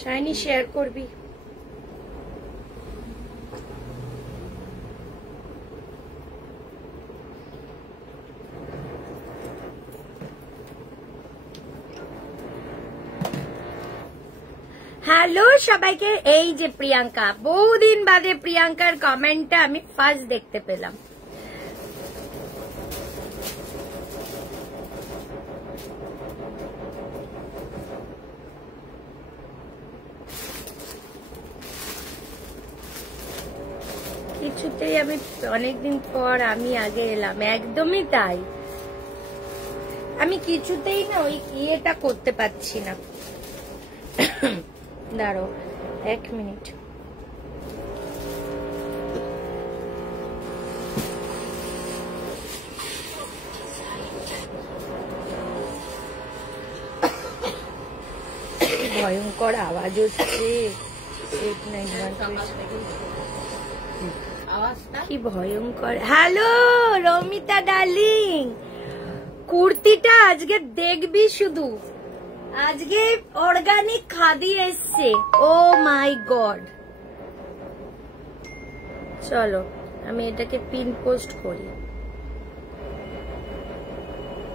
Shiny share করবি? Hello সবাইকে, এই যে প্রিয়াঙ্কা, বহুদিন বাদে প্রিয়াঙ্কার কমেন্টটা আমি ফার্স্ট দেখতে পেলাম। কিছুতেই আমি অনেকদিন পর আমি আগে এলাম, একদমই তাই। আমি কিছুতেই না ওই ইয়েটা করতে পারছি না। দাঁড়ো 1 মিনিট। ভয়ঙ্কর আওয়াজ হচ্ছে, কি ভয়ঙ্কর। হ্যালো রমিতা ডার্লিং, কুর্তিটা আজকে দেখবি শুধু, আজকে অর্গানিক খাদি এসছে। ও মাই গড, চলো আমি এটাকে পিন পোস্ট করি।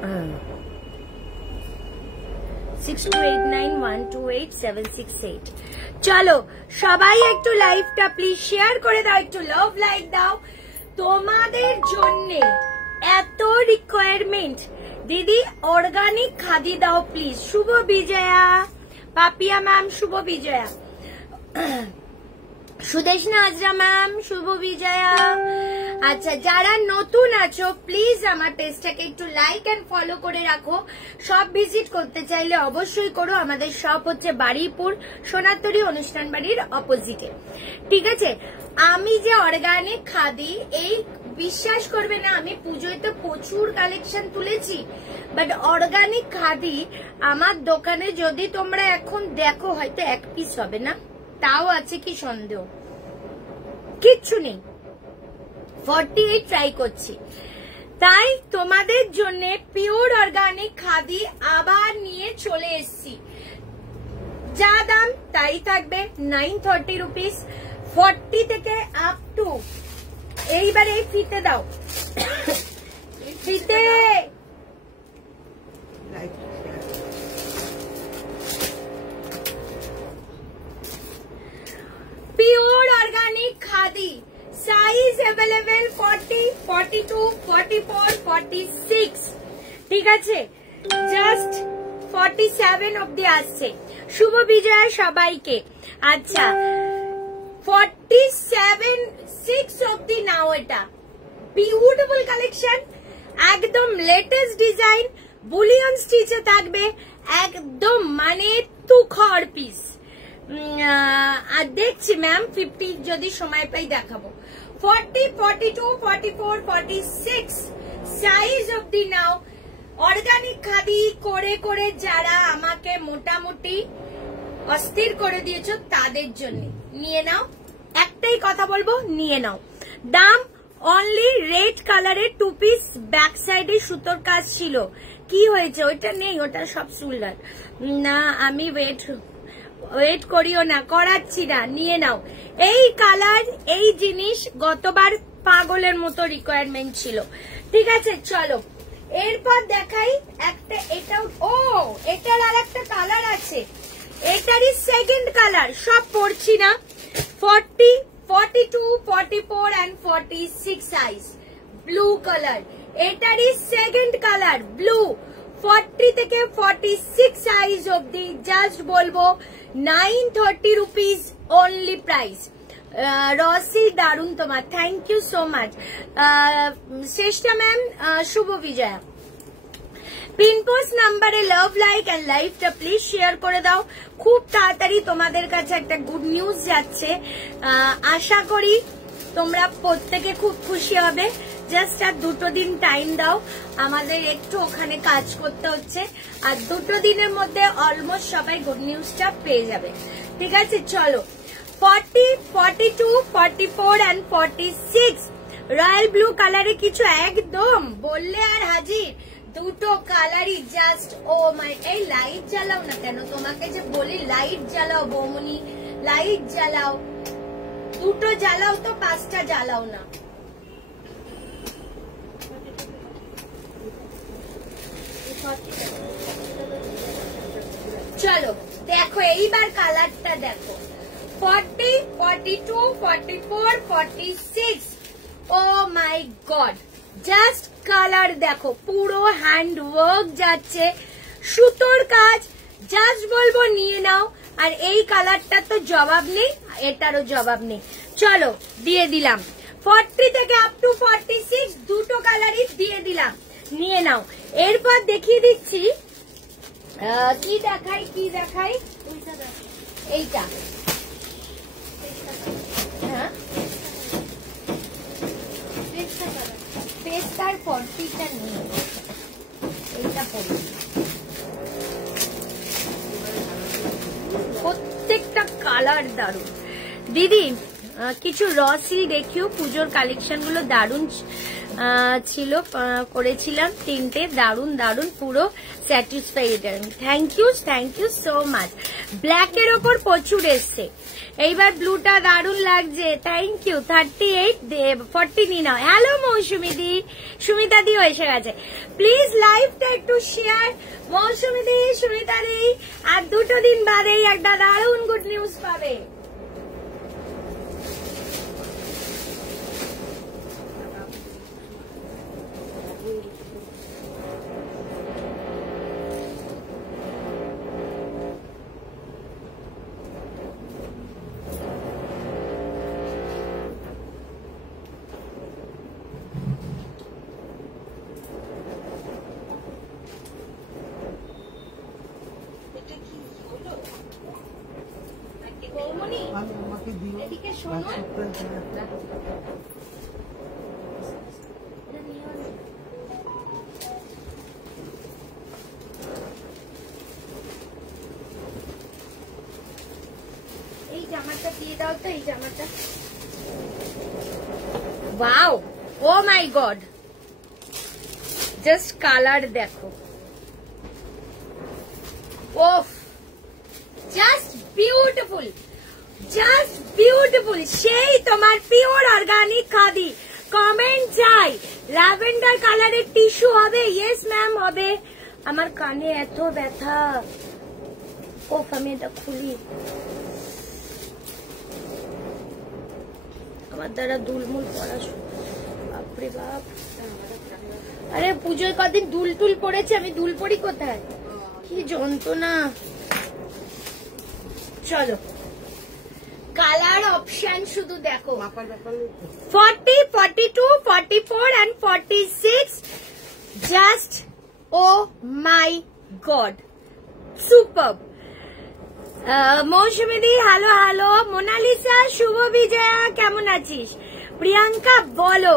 হ্যাঁ, 6289128768। চলো সবাই একটু লাইভটা প্লিজ শেয়ার করে দাও, একটু লাভ লাইক দাও। তোমাদের জন্য এত রিকোয়ারমেন্ট, দিদি অর্গানিক খাদি দাও প্লিজ। শুভ বিজয়া, পাপিয়া ম্যাম শুভ বিজয়া, সুদেশনা আজরা ম্যাম শুভ বিজয়া। আচ্ছা, যারা নতুন আছো প্লিজ আমার পেজটাকে একটু লাইক এন্ড ফলো করে রাখো। সব ভিজিট করতে চাইলে অবশ্যই করো। আমাদের শপ হচ্ছে বারুইপুর সোনাতরি অনুষ্ঠান বাড়ির অপোজিটে, ঠিক আছে? আমি যে অর্গানিক খাদি, এই বিশ্বাস করবে না, আমি পুজোয় তো প্রচুর কালেকশন তুলেছি, বাট অর্গানিক খাদি আমার দোকানে যদি তোমরা এখন দেখো হয়তো 1 পিস হবে না, তাও আছে কি সন্দেহ, কিচ্ছু নেই। 48 ট্রাই করছি, তাই তোমাদের জন্য পিওর অর্গানিক খাদি আবার নিয়ে চলে এসছি। যা দাম তাই থাকবে, 930 রুপিস, 40 থেকে আপ টু। এইবার এই ফিতে দাও, ফিতে pure organic khadi, size available 40, 42, 44, 46, ঠিক আছে? জাস্ট 47 অব্দি আসছে। শুভ বিজয় সবাইকে। আচ্ছা, 47, 6 অব্দি নাও। এটা বিউটিফুল কালেকশন, একদম লেটেস্ট ডিজাইন, বুলিয়ন স্টিচে থাকবে, একদম মানে তুখর পিস। আর দেখছি ম্যাম 50 যদি সময় পাই দেখাবো। 40, 42, 44, 46 সাইজ অব্দি নাও। অর্গানিক খাদি করে করে যারা আমাকে মোটামুটি অস্থির করে দিয়েছো তাদের জন্য নিয়ে নাও। একটাই কথা বলবো, নিয়ে নাও। দাম অনলি রেড কালারের 2 পিস, ব্যাক সাইডে সুতোর কাজ ছিল। কি হয়েছে? ওইটা নেই, ওটা সব সুন্দর না। আমি ওয়েট করিও না, করাচ্ছি না, নিয়ে নাও। এই কালার, এই জিনিস গতবার পাগলের মতো রিকোয়ারমেন্ট ছিল, ঠিক আছে? চলো এরপর দেখাই একটা। এটাও, ও এটার আর একটা কালার আছে, এটারই সেকেন্ড কালার। সব পড়ছি না। 40, 42, 44 and 46 সাইজ, ব্লু কালার। এটারই সেকেন্ড কালার ব্লু। 40 থেকে 46 সাইজ অব্দি জাস্ট বলবো 930 রুপিস অনলি প্রাইস। রসি দারুন তোমার, thank you so much. Shreshtha ma'am শুভ বিজয়া। পিনপোস্ট নাম্বারে লাভ লাইক এন্ড লাইভটা প্লিজ শেয়ার করে দাও। খুব তাড়াতাড়ি তোমাদের কাছে একটা গুড নিউজ যাচ্ছে, আশা করি তোমরা প্রত্যেকে খুব খুশি হবে। জাস্ট আর 2 দিন টাইম দাও, আমাদের একটু ওখানে কাজ করতে হচ্ছে, আর 2 দিনের মধ্যে অলমোস্ট সবাই গুড নিউজটা পেয়ে যাবে, ঠিক আছে? চলো 40, 42, 44 and 46 রয়্যাল ব্লু কালারে কিছু একদম বললে আর হাজির। দুটো কালারই জাস্ট ও মাই। এই লাইট জ্বালাও না কেন, তোমাকে যে বলি লাইট জ্বালাও বৌমনি, লাইট জ্বালাও, দুটো জ্বালাও তো, পাঁচটা জ্বালাও না। চলো দেখো এইবার কালারটা দেখো, 40, 42, 44, 46। ও মাই গড, জাস্ট কালার দেখো, পুরো হ্যান্ড ওয়ার্ক যাচ্ছে, সুতোর কাজ, জাস্ট বলবো নিয়ে নাও। আর এই কালারটা তো জবাব নেই, এটারও জবাব নেই। চলো দিয়ে দিলাম 40 থেকে আপ টু 46, দুটো কালারই দিয়ে দিলাম, নিয়ে নাও। এরপর দেখিয়ে দিচ্ছি কি দেখাই, কি দেখাই, এইটা। হ্যাঁ পেস্টার 40টা নিয়ে এইটা পড়ি। প্রত্যেকটা কালার দারুন। দিদি কিছু র সিল্ক দেখিও, পুজোর কালেকশন গুলো দারুন ছিল, করেছিলাম তিনটে, দারুন দারুন, পুরো satisfied. Thank you so much. Black এর ওপর প্রচুর এসছে, এইবার ব্লুটা দারুন লাগছে, থ্যাংক ইউ। 38, 40 নিয়ে নাও। হ্যালো মৌসুমি দি, সুমিতা দিও এসে গেছে। প্লিজ লাইভটা একটু শেয়ার। মৌসুমি দি, সুমিতা দি, আর দুটো দিন বাদেই একটা দারুন গুড নিউজ পাবে। এদিকে শোনো, এই জামাটা দিয়ে দাও তো, এই জামাটা। Wow, O my god, just colour দেখো, ওফ, জাস্ট বিউটিফুল, জাস্ট বিউটিফুল। সেই তোমার পিওর অর্গানিক খাদি। কমেন্ট চাই। ল্যাভেন্ডার কালারের টিস্যু হবে? ইয়েস ম্যাম হবে। আমার কানে এত ব্যথা, ওফ, আমি এটা খুলি, আমার দ্বারা দুলমুল পড়াশোনা, বাপরে বাপ। আরে পুজোয় কদিন দুল টুল পড়েছে, আমি দুল পড়ি কোথায়, কি যন্ত্রণা। চলো কালার অপশন শুধু দেখো, 40, 42, 44 and 46, just oh my god, super. Mousumi দি হ্যালো হ্যালো। মোনালিসা, শুভ বিজয়া, কেমন আছিস? প্রিয়াঙ্কা বলো,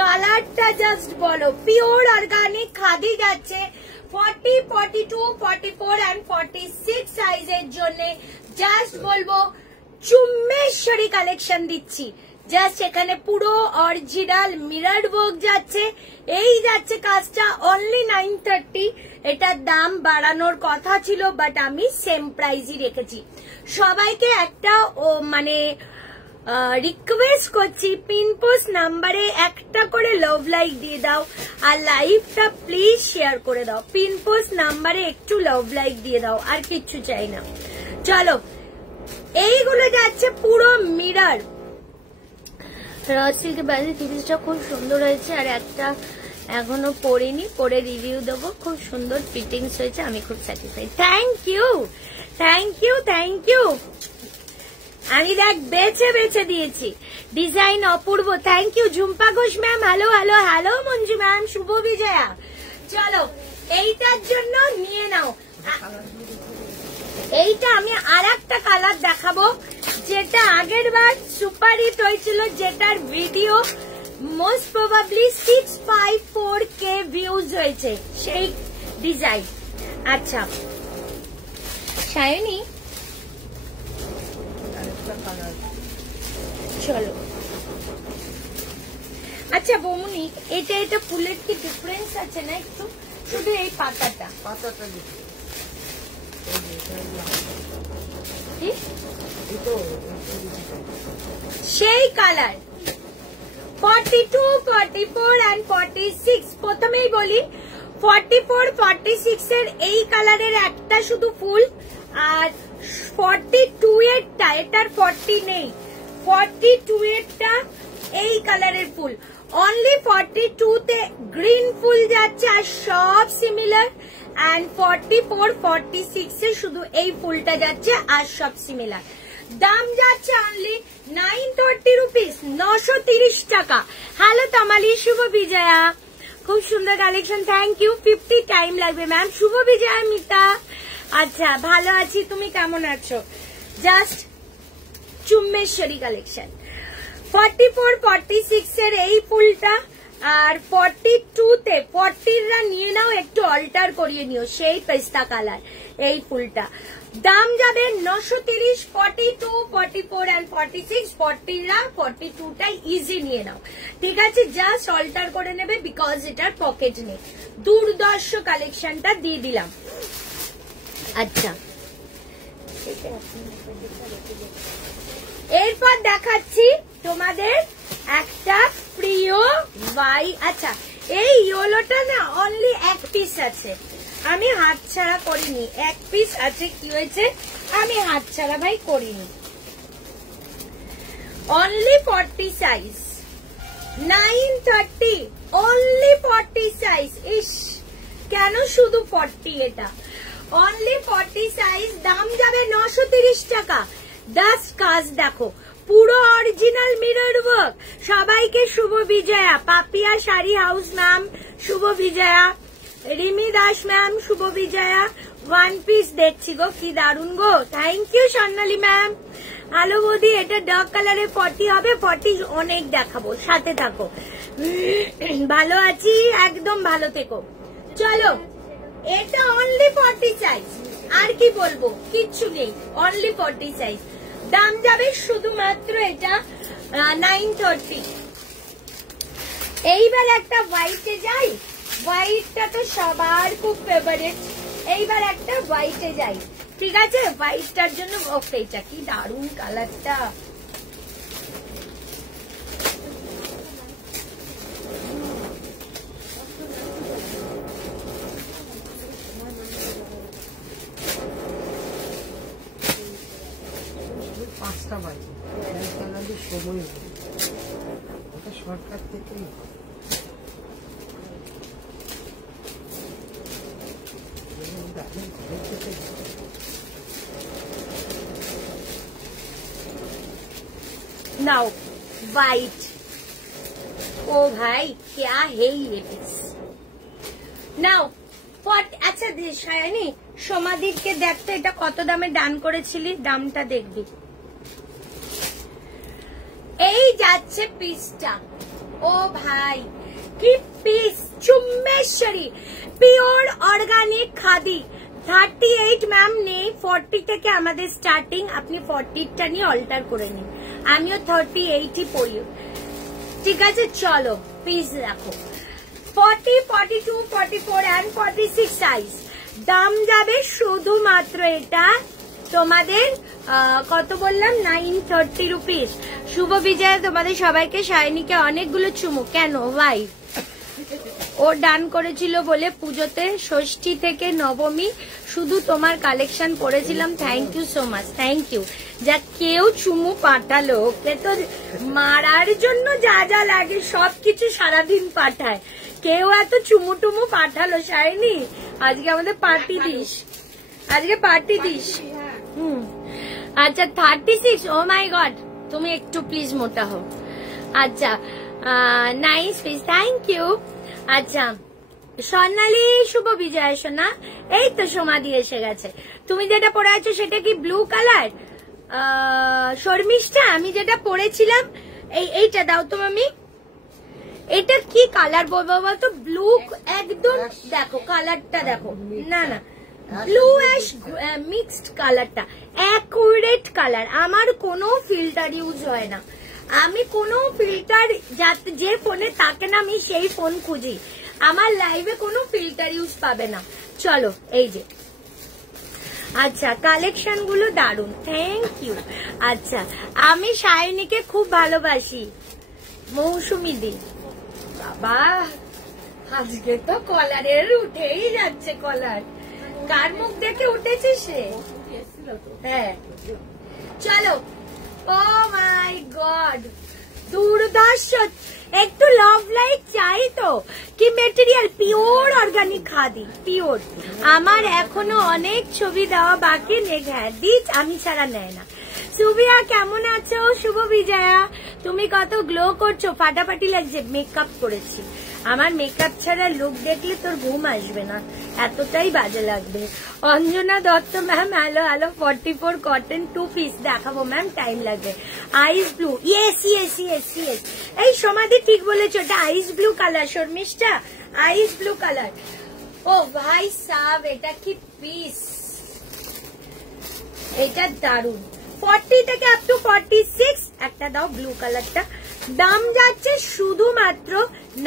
কালারটা জাস্ট বলো। পিওর অর্গানিক খাদি যাচ্ছে 40, 42, 44 and 46 সাইজের জন্য। জাস্ট বলবো চুম্মেশ্বরী কালেকশন দিচ্ছি। জাস্ট এখানে পুরো অরিজিনাল মিরর ওয়ার্ক যাচ্ছে, এই যাচ্ছে কাজটা অনলি 930। এটার দাম বাড়ানোর কথা ছিল, বাট আমি সেম প্রাইসই রেখেছি। সবাইকে একটা মানে রিকোয়েস্ট করছি, পিনপোস্ট নাম্বারে একটা করে লাভ লাইক দিয়ে দাও, আর লাইভটা প্লিজ শেয়ার করে দাও। পিনপোস্ট নাম্বারে একটু লাভ লাইক দিয়ে দাও, আর কিচ্ছু চাই না। চলো, এইগুলো যাচ্ছে পুরো মিরর। রসিলকে বাজে 30টা খুব সুন্দর হয়েছে, আর একটা এখনো পরিনি, পরে রিভিউ দেবো। খুব সুন্দর ফিটিংস হয়েছে, আমি খুব satisfied. Thank you, thank you, thank you. আমি দেখ বেছে বেছে দিয়েছি, ডিজাইন অপূর্ব। Thank you Jhumpa Ghosh ma'am, hello hello hello. Manju ma'am, শুভ বিজয়া। চলো এইটার জন্য নিয়ে নাও। এইটা আমি আর একটা কালার দেখাবো, যেটা আগের বার সুপার হিট হয়েছিল, যেটার video most probably 654K views হয়েছে, সেই ডিজাইন। আচ্ছা সায়নী, চলো। আচ্ছা বৌমনি, এটা ফুলের কি ডিফারেন্স আছে না একটু? শুধু এই পাতাটা সেই কালার 42, 44 and 46। প্রথমেই বলি 44, 46 এর এই কালারের একটা শুধু ফুল, আর 42 এরটা, এটার 40 নেই, 42 এরটা এই কালারের ফুল। অনলি 42 তে গ্রিন ফুল যাচ্ছে আর সব সিমিলার, এন্ড 44, 46 এ শুধু এই ফুলটা যাচ্ছে আর সব সিমিলার। দাম যাচ্ছে অনলি 930 রুপিস, 930 টাকা। হ্যালো তামালি, শুভ বিজয়া, খুব সুন্দর কালেকশন, থ্যাংক ইউ। 50 টাইম লাগবে ম্যাম। শুভ বিজয়া মিতা, আচ্ছা ভালো আছি, তুমি কেমন আছো? Just চুম্বেশ্বরী collection. 44, 46 এর এই ফুলটা, আর 42 তে 40রা নিয়ে নাও, একটু অল্টার করিয়ে নিও, সেই পেস্তা কালার এই ফুলটা। দাম যাবে 930। 42, 44 and 46, 40রা 42টাই ইজি নিয়ে নাও, ঠিক আছে? জাস্ট অল্টার করে নেবে, বিকজ এটার পকেট নেই। দুর্দর্শ কালেকশনটা দিয়ে দিলাম। আচ্ছা, এরপর দেখাচ্ছি তোমাদের একটা প্রিয় আচ্ছা, এই ইয়েলোটা না অনলি এক পিস আছে, আমি হাতছাড়া করিনি, এক পিস আছে। কি হয়েছে, আমি হাতছাড়া ভাই করিনি। Only 40 size, 930, only 40 size. ইস, কেন শুধু 40? এটা অনলি 40 সাইজ, দাম যাবে 930 টাকা। ডাস্ট কাজ দেখো, পুরো অরিজিনাল মিরর ওয়ার্ক। সবাইকে শুভ বিজয়া। পাপিয়া শাড়ি হাউস ম্যাম শুভ বিজয়া। রিমি দাস ম্যাম শুভ বিজয়া। ওয়ান পিস দেখছি গো, কি দারুন গো, thank you Swarnali ma'am. Hello বৌদি, এটা ডার্ক কালারে 40 হবে, 40 অনেক দেখাবো, সাথে থাকো। ভালো আছি, একদম ভালো থেকো। চলো, এটা অনলি 40 সাইজ, আর কি বলবো, কিচ্ছু নেই, অনলি 40 সাইজ। দাম যাবে শুধুমাত্র এটা 930। এইবার একটা হোয়াইটে যাই, হোয়াইটটা তো সবার খুব ফেভারিট। এইবার একটা হোয়াইটে যাই, ঠিক আছে? হোয়াইটটার জন্য এটা কি দারুণ কালারটা, সময় ওটা সরকার থেকেই नाउ वाइट। ओ भाई क्या है ये पीस? नाउ আচ্ছা শায়নি, সমাধিকে দেখতে এটা কত দামে দান করেছিলি, দামটা দেখবি। এই যাচ্ছে পিসটা, ও ভাই কি piece, Chumbeshwari pure organic khadi. 38 ma'am নেই, 40 থেকে আমাদের স্টার্টিং, আপনি 40টা নিয়ে অল্টার করে নিন, আমিও 38ই পড়ি, ঠিক আছে? চলো পিস দেখো, 40, 42, 44 and 46 সাইজ। দাম যাবে শুধুমাত্র এটা তোমাদের কত বললাম, 930 রুপিস। শুভ বিজয় তোমাদের সবাইকে, শাইনিকে অনেকগুলো চুমু। কেন ভাই? ও ডান করেছিল বলে পুজোতে ষষ্ঠী থেকে নবমী শুধু তোমার কালেকশন পড়েছিলাম। Thank you so much, thank you. যা কেউ চুমু পাঠালো, ওকে তো মারার জন্য যা যা লাগে সবকিছু সারাদিন পাঠায়, কেউ এত চুমু টুমু পাঠালো। শাইনি আজকে আমাদের পার্টি দিস, আজকে পার্টি দিস। আচ্ছা 36, ও মাই গড, তুমি একটু প্লিজ মোটা হও। আচ্ছা নাইস প্লিজ, থ্যাংক ইউ। আচ্ছা স্বর্ণালী শুভ বিজয় সোনা, এই তো সমাধি এসে গেছে। তুমি যেটা পরে আছো সেটা কি ব্লু কালার? শর্মিষ্ঠা, আমি যেটা পরেছিলাম এইটা দাও তো মামি। এটা কি কালার বলবো বলতো? ব্লু একদম, দেখো কালারটা দেখো, না না ব্লু অ্যাশ মিক্সড কালারটা, অ্যাকুরেট কালার। আমার কোনো ফিল্টার ইউজ হয় না, আমি কোনো ফিল্টার যে ফোনে থাকে না আমি সেই ফোন খুঁজি, আমার লাইভে কোনো ফিল্টার ইউজ পিস পাবে না। চলো এই যে, আচ্ছা কালেকশন গুলো দারুন, থ্যাংক ইউ। আচ্ছা আমি সায়নীকে খুব ভালোবাসি, মৌসুমি দি। বাবা আজকে তো কলারের উঠেই যাচ্ছে, কলার কার মুখ দেখে উঠেছে সে? হ্যাঁ চলো। ও মাই গড দুর্ধর্ষ, একটু লাভ লাইক চাই তো। কি material? Pure organic khadi, pure. আমার এখনো অনেক ছবি দেওয়া বাকি, হ্যাঁ দিচ আমি ছাড়া নেয় না। সুবিয়া কেমন আছো? শুভ বিজয়া, তুমি কত গ্লো করছো, ফাটাফাটি লাগছে। মেকআপ করেছি, আমার মেকআপ ছাড়া লুক দেখলে তোর ঘুম আসবে না, এতটাই বাজে লাগবে। Anjana Dutta ma'am hello hello. 44 cotton 2 piece দেখাবো ম্যাম, টাইম লাগবে। Ice blue, yes yes yes yes. এই সমাধি ঠিক বলেছো, এটা ice blue colour. Sharmistha ice blue colour. ও ভাই সাব, এটা কি পিস, এটা দারুন। 40 থেকে আপ টু 46। একটা দাও ব্লু কালারটা, দাম যাচ্ছে শুধুমাত্র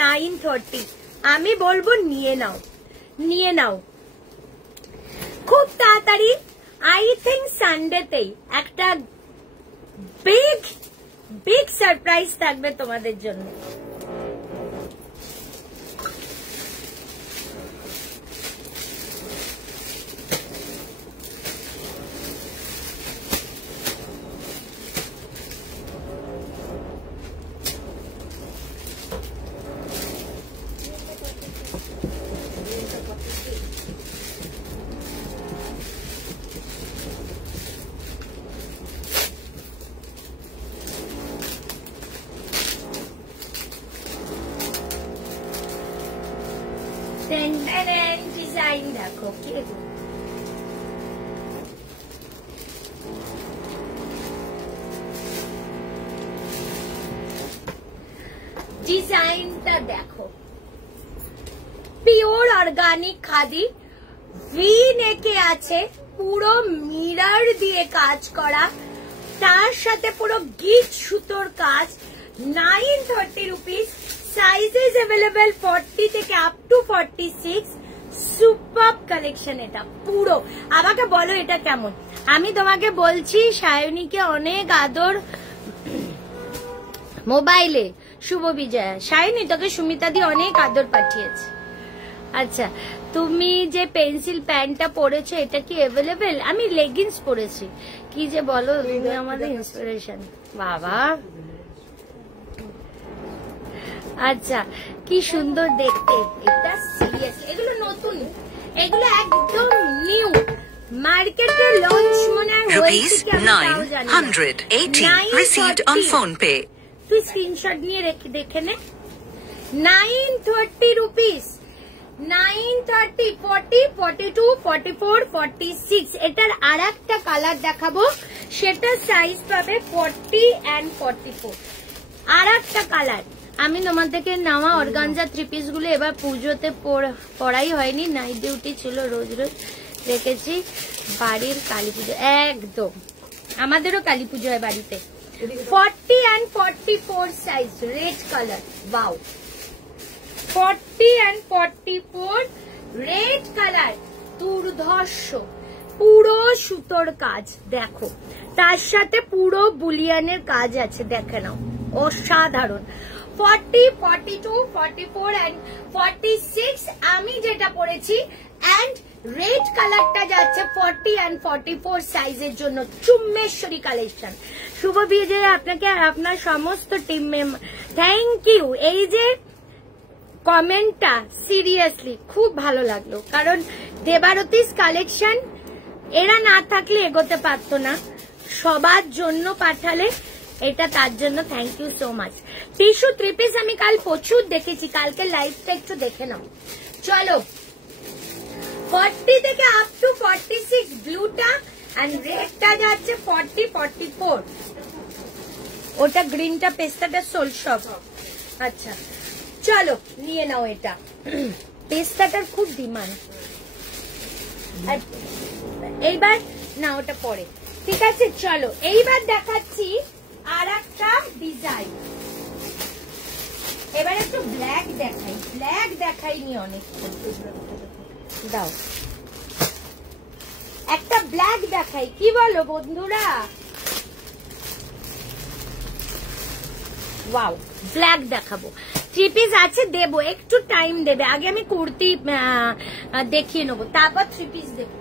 930। আমি বলবো নিয়ে নাও, নিয়ে নাও খুব তাড়াতাড়ি। আই থিঙ্ক সানডেতেই একটা বিগ বিগ সারপ্রাইজ থাকবে তোমাদের জন্য। ডিজাইন দেখো, কে ডিজাইনটা দেখো, পিওর অর্গানিক খাদি, ভি নেকে আছে, পুরো মিরর দিয়ে কাজ করা, তার সাথে পুরো গিট সুতোর কাজ। 930 রুপিস। সাইজেস অ্যাভেলেবেল 40 থেকে আপ টু 46। সুপার কালেকশন এটা পুরো। আমাকে বলো এটা কেমন? আমি তোমাকে বলছি সায়নীকে অনেক আদর মোবাইলে। শুভ বিজয়া, সায়নী তোকে সুমিতা দি অনেক আদর পাঠিয়েছে। আচ্ছা তুমি যে পেন্সিল প্যান্টটা পরেছো এটা কি অ্যাভেলেবেল? আমি লেগিংস পরেছি। কি যে বলো, তুমি আমাদের ইন্সপিরেশন। বাবা আচ্ছা কি সুন্দর দেখতে, এটা সিরিয়াস। এগুলো নতুন, এগুলো একদম নিউ, মার্কেটে লঞ্চ মনে হয়েছে কি আমি তাও জানি না। 980 রিসিভড অন ফোন পে। তুই স্ক্রিনশট নিয়ে দেখে নে। 930 রুপিস। 930, 40, 42, 44, 46। এটার আর একটা কালার দেখাবো, সেটা সাইজ পাবে 40 and 44। আর একটা কালার। আমি তোমাদেরকে নেওয়া অর্গানজা 3 পিস গুলো এবার পুজোতে পড়াই হয়নি, নাইট ডিউটি ছিল, রোজ রোজ রেখেছি। বাড়ির কালী পুজো, একদম আমাদেরও কালী পুজো হয় বাড়িতে। 40 and 44 size, red colour. Wow, 40 and 44 red colour, দুর্ধর্ষ, পুরো সুতোর কাজ দেখো, তার সাথে পুরো বুলিয়ানের কাজ আছে, দেখে নাও, অসাধারণ। 40, 42, 44 and 46 আমি যেটা পরেছি, এন্ড রেড কালারটা যাচ্ছে 40 and 44 সাইজের জন্য। চুম্বেশ্বরী কালেকশন। শুভ বিজয় আপনাকে আর আপনার সমস্ত টিম মেম্বার থ্যাংক ইউ। এই যে কমেন্টটা সিরিয়াসলি খুব ভালো লাগলো, কারণ দেবারতীস কালেকশন এরা না থাকলে এগোতে পারতো না, সবার জন্য পাঠালে এটা, তার জন্য thank you so much. Tissue 3 piece আমি কাল প্রচুর দেখেছি, কালকে লাইভটা একটু দেখে নাও। চলো 40 থেকে আপ টু 46 ব্লুটা, এন্ড রেডটা যাচ্ছে 40, 44। ওটা গ্রিনটা, পেস্তাটা সোল সব। আচ্ছা চলো নিয়ে নাও এটা, পেস্তাটার খুব ডিমান্ড। এইবার না ওটা পরে, ঠিক আছে। চলো এইবার দেখাচ্ছি আর একটা ডিজাইন। এবার একটু ব্ল্যাক দেখাই, ব্ল্যাক দেখাইনি অনেক। দাও একটা ব্ল্যাক দেখাই, কি বলো বন্ধুরা? ওয়াও, ব্ল্যাক দেখাবো। 3 পিস আছে, দেবো, একটু টাইম দেবে। আগে আমি কুর্তি দেখিয়ে নেবো, তারপর 3 পিস দেবো।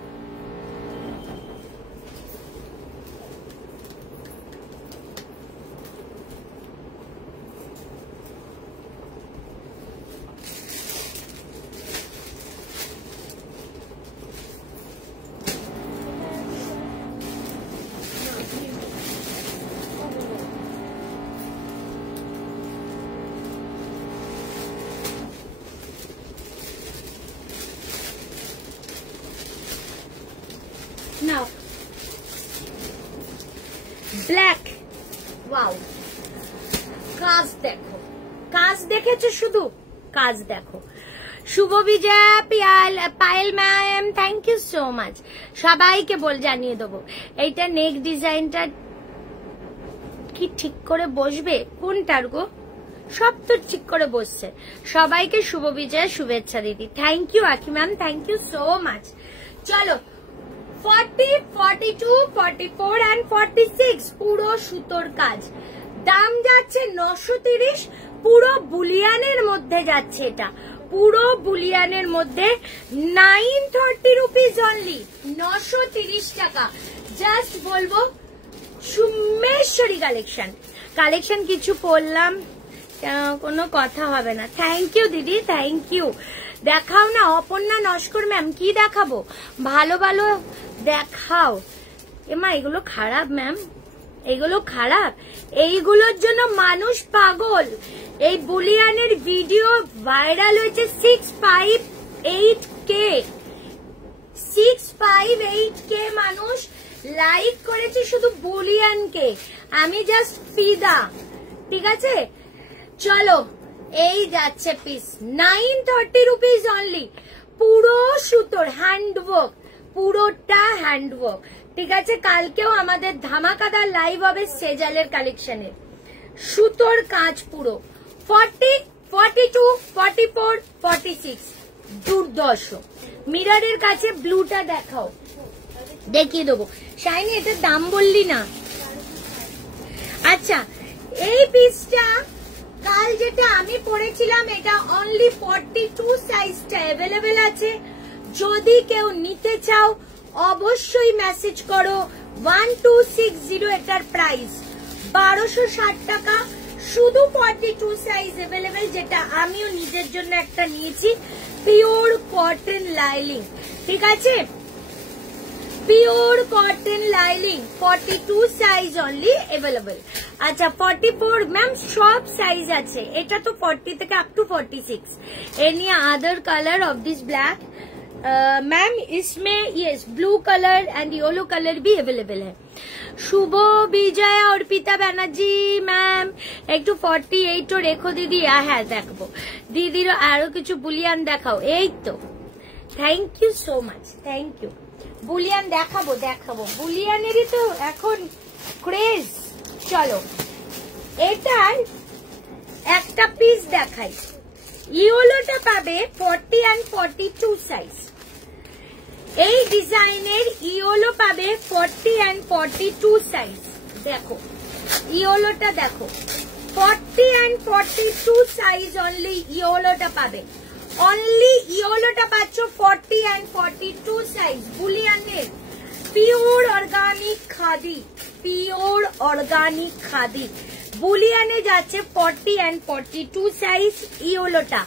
নাও ব্ল্যাক, ওয়াও, কাজ দেখো, কাজ দেখেছো, শুধু কাজ দেখো। শুভ বিজয়া Payel ma'am, thank you so much. সবাইকে জানিয়ে দেবো এইটা নেক ডিজাইনটা কি ঠিক করে বসবে, কোনটার গো? সব তো ঠিক করে বসছে। সবাইকে শুভ বিজয়া শুভেচ্ছা দিদি। Thank you Akhi ma'am, thank you so much. চলো 40, 42, 44 and 46 পুরো সুতোর কাজ, দাম যাচ্ছে 930, পুরো বুলিয়ানের মধ্যে যাচ্ছে। এটা পুরো বুলিয়ানের মধ্যে 930 রুপিস অনলি, 930 টাকা। জাস্ট বলবো সুমেশ্বরী কালেকশন, কালেকশন কিছু পরলাম কোনো কথা হবে না। থ্যাংক ইউ দিদি, থ্যাংক ইউ। দেখাও না অপর্ণা নস্কর ম্যাম, কি দেখাবো? ভালো ভালো দেখাও। এমা এগুলো খারাপ ম্যাম, এগুলো খারাপ, এইগুলোর জন্য মানুষ পাগল। এই বুলিয়ানের ভিডিও ভাইরাল হয়েছে 658K, 658K মানুষ লাইক করেছে শুধু বুলিয়ানকে। আমি জাস্ট ফিদা, ঠিক আছে? চলো এই যাচ্ছে পিস 930 রুপিস অনলি, পুরো সুতোর হ্যান্ডওয়ার্ক, পুরোটা হ্যান্ডওয়ার্ক, ঠিক আছে? কালকেও আমাদের ধামাকাদার লাইভ হবে সেজালের কালেকশনের, সুতোর কাজ পুরো। 40, 42, 44, 46 দুর্দর্শ। মিররের কাছে ব্লুটা দেখাও, দেখিয়ে দেবো। শাইনি এটার দাম বললি না। আচ্ছা এই পিসটা কাল যেটা আমি পরেছিলাম এটা অনলি 42 সাইজটা অ্যাভেলেবেল আছে। যদি কেউ নিতে চাও অবশ্যই মেসেজ করো 1260, এটার প্রাইস 1260 টাকা। শুধু 42 সাইজ অ্যাভেলেবেল, যেটা আমিও নিজের জন্য একটা নিয়েছি, পিওর কটন লাইলিং, ঠিক আছে? Pure cotton লাইলিং 42 size only available. अच्छा 44 मैम शॉप साइज আছে, এটা তো 40 থেকে up to 46। Any other colour of this black ma'am, इसमें yes blue colour and yellow colour भी अवेलेबल है। शुभ विजय और पिता बैनर्जी मैम একটু 48 ও রেখো দিদি। হ্যাঁ দেখবো দিদির আরো কিছু বুলিয়ান দেখাও। এই তো thank you so much, thank you. বুলিয়ান দেখাবো, দেখাবো, বুলিয়ানেরই তো এখন ক্রেজ। চলো এটার একটা পিস দেখাই। ইয়েলোটা পাবে 40 and 42 সাইজ। এই ডিজাইনের ইয়েলো পাবে 40 and 42 সাইজ। দেখো ইয়েলোটা দেখো, 40 and 42 সাইজ অনলি ইয়েলোটা পাবে। অনলি ইয়েলোটা পাচ্ছ 40 and 42 সাইজ। বুলিয়ানের pure organic khadi, pure organic khadi বুলিয়ানে যাচ্ছে 40 and 42 সাইজ। ইয়েলোটা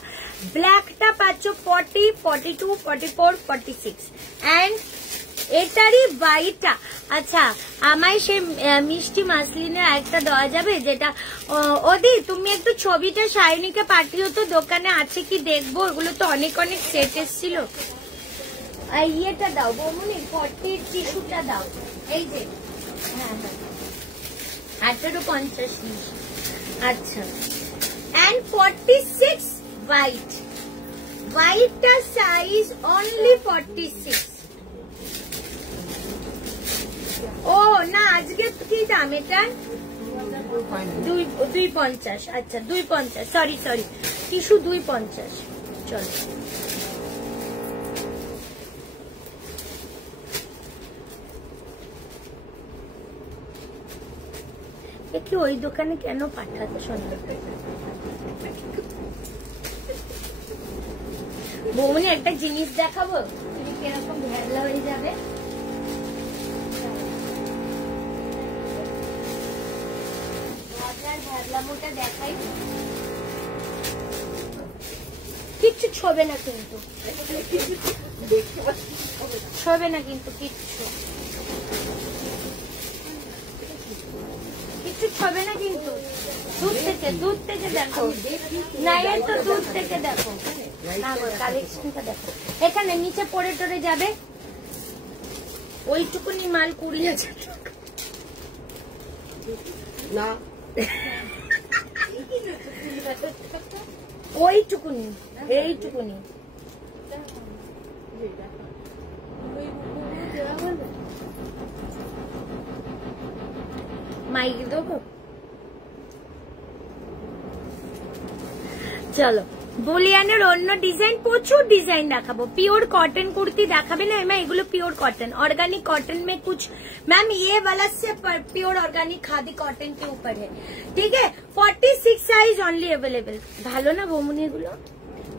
ব্ল্যাকটা পাচ্ছ 40, 42, 44, 46 এন্ড এটারই হোয়াইটটা। আচ্ছা আমায় সে মিষ্টি মাসলিনের একটা দেওয়া যাবে যেটা? ওদি তুমি একটু ছবিটা শাইনিকে পাঠিও তো, দোকানে আছে কি দেখবো। এগুলো তো অনেক অনেক সেট এসেছিল। ইয়েটা দাও বৌমনি, 40 টিস্যুটা দাও। এই যে হ্যাঁ হ্যাঁ 1850। আচ্ছা এন্ড 46 হোয়াইট, হোয়াইটটা সাইজ অনলি 46। ও না আজকে কি দাম এটা? 250। আচ্ছা 250, সরি সরি টিস্যু 250। চলো কি ওই দোকানে কেন পাঠাচ্ছ না? বৌমনি একটা জিনিস দেখাবো, তুমি কিরকম ভেড়লা হয়ে যাবে। ভেড়লামোটা দেখাই, কিচ্ছু ছবে না কিন্তু, ছবে না কিন্তু কিচ্ছু ছবে না কিন্তু। দূর থেকে দেখো, নাইয়ের তো দূর থেকে দেখো না, কালেকশনটা দেখো। এখানে নিচে পড়ে টরে যাবে, ওইটুকুনি মাল 20,000 টাকা না, ওইটুকুনি, এইটুকুনি। মাইক দেবো, চলো। বুলিয়ানের অন্য ডিজাইন, প্রচুর डिजाइन দেখাবো। प्योर कॉटन कुर्ती দেখাবে না এমা, এগুলো प्योर कॉटन, ऑर्गेनिक कॉटन में कुछ मैम ये वाला से प्योर ऑर्गेनिक खादी कॉटन के ऊपर है, ठीक है। 46 साइज ओनली अवेलेबल। ভালো না বৌমনি এগুলো?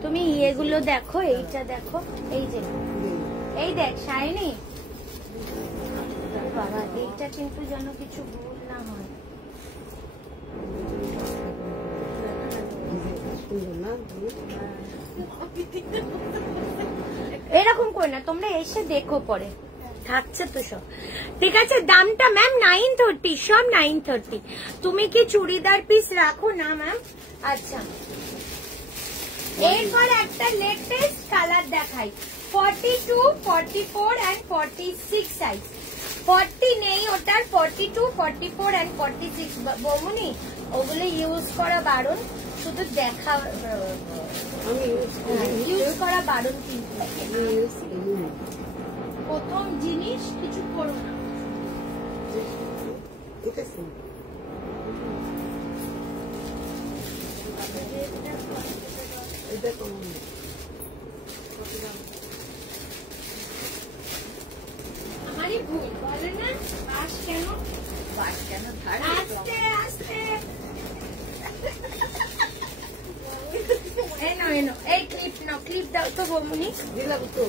তুমি এগুলো দেখো, এইটা দেখো, এই যে এই দেখ শাইনি বাবা, এইটা কিন্তু যেন কিছু ভুল না হয়। এরকম করে না, তোমরা এসে দেখো পরে, থাকছে তো সব ঠিক আছে। দামটা ম্যাম 930, সব 930। তুমি কি চুড়িদার পিস রাখো না ম্যাম? আচ্ছা, এরপর একটা লেটেস্ট কালার দেখাই, 42, 44 and 46 সাইজ। 40 নেই ওটার, 42, 44 and 46। বৌমনি ওগুলো ইউজ করা বারণ, শুধু দেখা ইউজ করা বারণ কিন্তু। প্রথম জিনিস কিছু করো না, আমারই ভুল বলে না, বাস কেন আস্তে আস্তে। এনো এই ক্লিপ নাও, ক্লিপ দাও তো বৌমনি। দিলাম তো,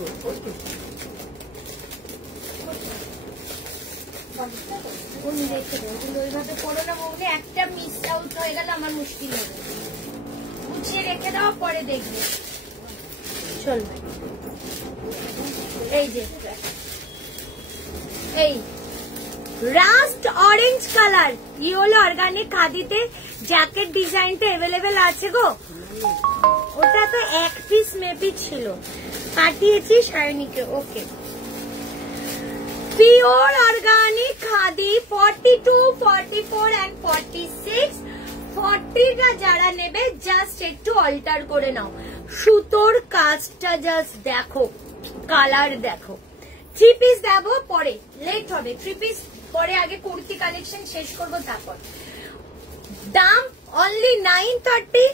ওইভাবে করো না বৌমনি, একটা মিস আউট হয়ে গেল আমার মুশকিল হবে। গুছিয়ে রেখে দাও, পরে দেখবে। চল, এই যে এই রাস্ট অরেঞ্জ কালার, ये হলো অর্গানিক খাদিতে জ্যাকেট ডিজাইনটা अवेलेबल আছে গো। ওটা তো এক পিস মেবি ছিল, পাঠিয়েছি শায়নিকে। ওকে, পিওর অর্গানিক খাদি 42, 44 and 46। 40টা যারা নেবে জাস্ট একটু অল্টার করে নাও, সুতোর কাজটা জাস্ট দেখো, কালার দেখো। 3 পিস দেবো পরে, লেট হবে। 3 পিস পরে, আগে কুর্তি কালেকশন শেষ করবো তারপর। দাম অনলি 930।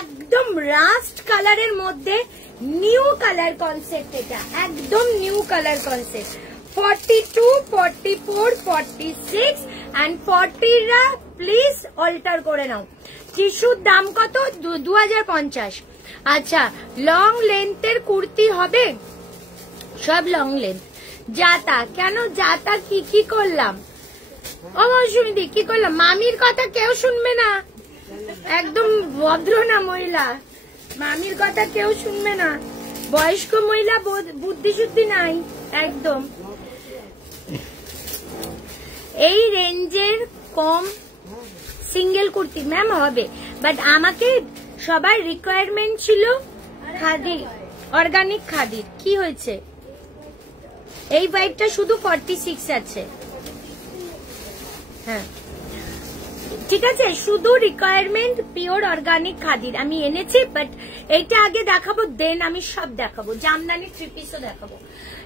একদম রাস্ট কালারের মধ্যে নিউ কালার কনসেপ্ট, এটা একদম নিউ কালার কনসেপ্ট। 42, 44, 46 and 40রা প্লিজ অল্টার করে নাও। টিস্যুর দাম কত? 2050। আচ্ছা, লং লেন্থের কুর্তি হবে, সব লং লেন্থ। জাতা কেন? জাতা কি করলাম? ও মৌসুমীদি কি করলাম? মামির কথা কেউ শুনবে না, একদম ভদ্র না মহিলা, মামির কথা কেউ শুনবে না। বয়স্ক মহিলা, বুদ্ধি শুদ্ধি নাই একদম। এই রেঞ্জের কম সিঙ্গেল কুর্তি ম্যাম হবে, বাট আমাকে সবার রিকোয়ারমেন্ট ছিল খাদি, অর্গানিক খাদির। কি হয়েছে? এই হোয়াইটটা শুধু 46 আছে। হ্যাঁ ঠিক আছে, শুধু রিকোয়ারমেন্ট পিওর অর্গানিক খাদির আমি এনেছি, বাট এইটা আগে দেখাবো, দেন আমি সব দেখাবো। জামদানি 3 পিসও দেখাবো,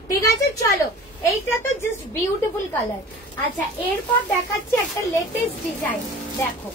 ঠিক আছে। চলো, এইটা তো জাস্ট বিউটিফুল কালার। আচ্ছা, এরপর দেখাচ্ছি একটা লেটেস্ট ডিজাইন, দেখো।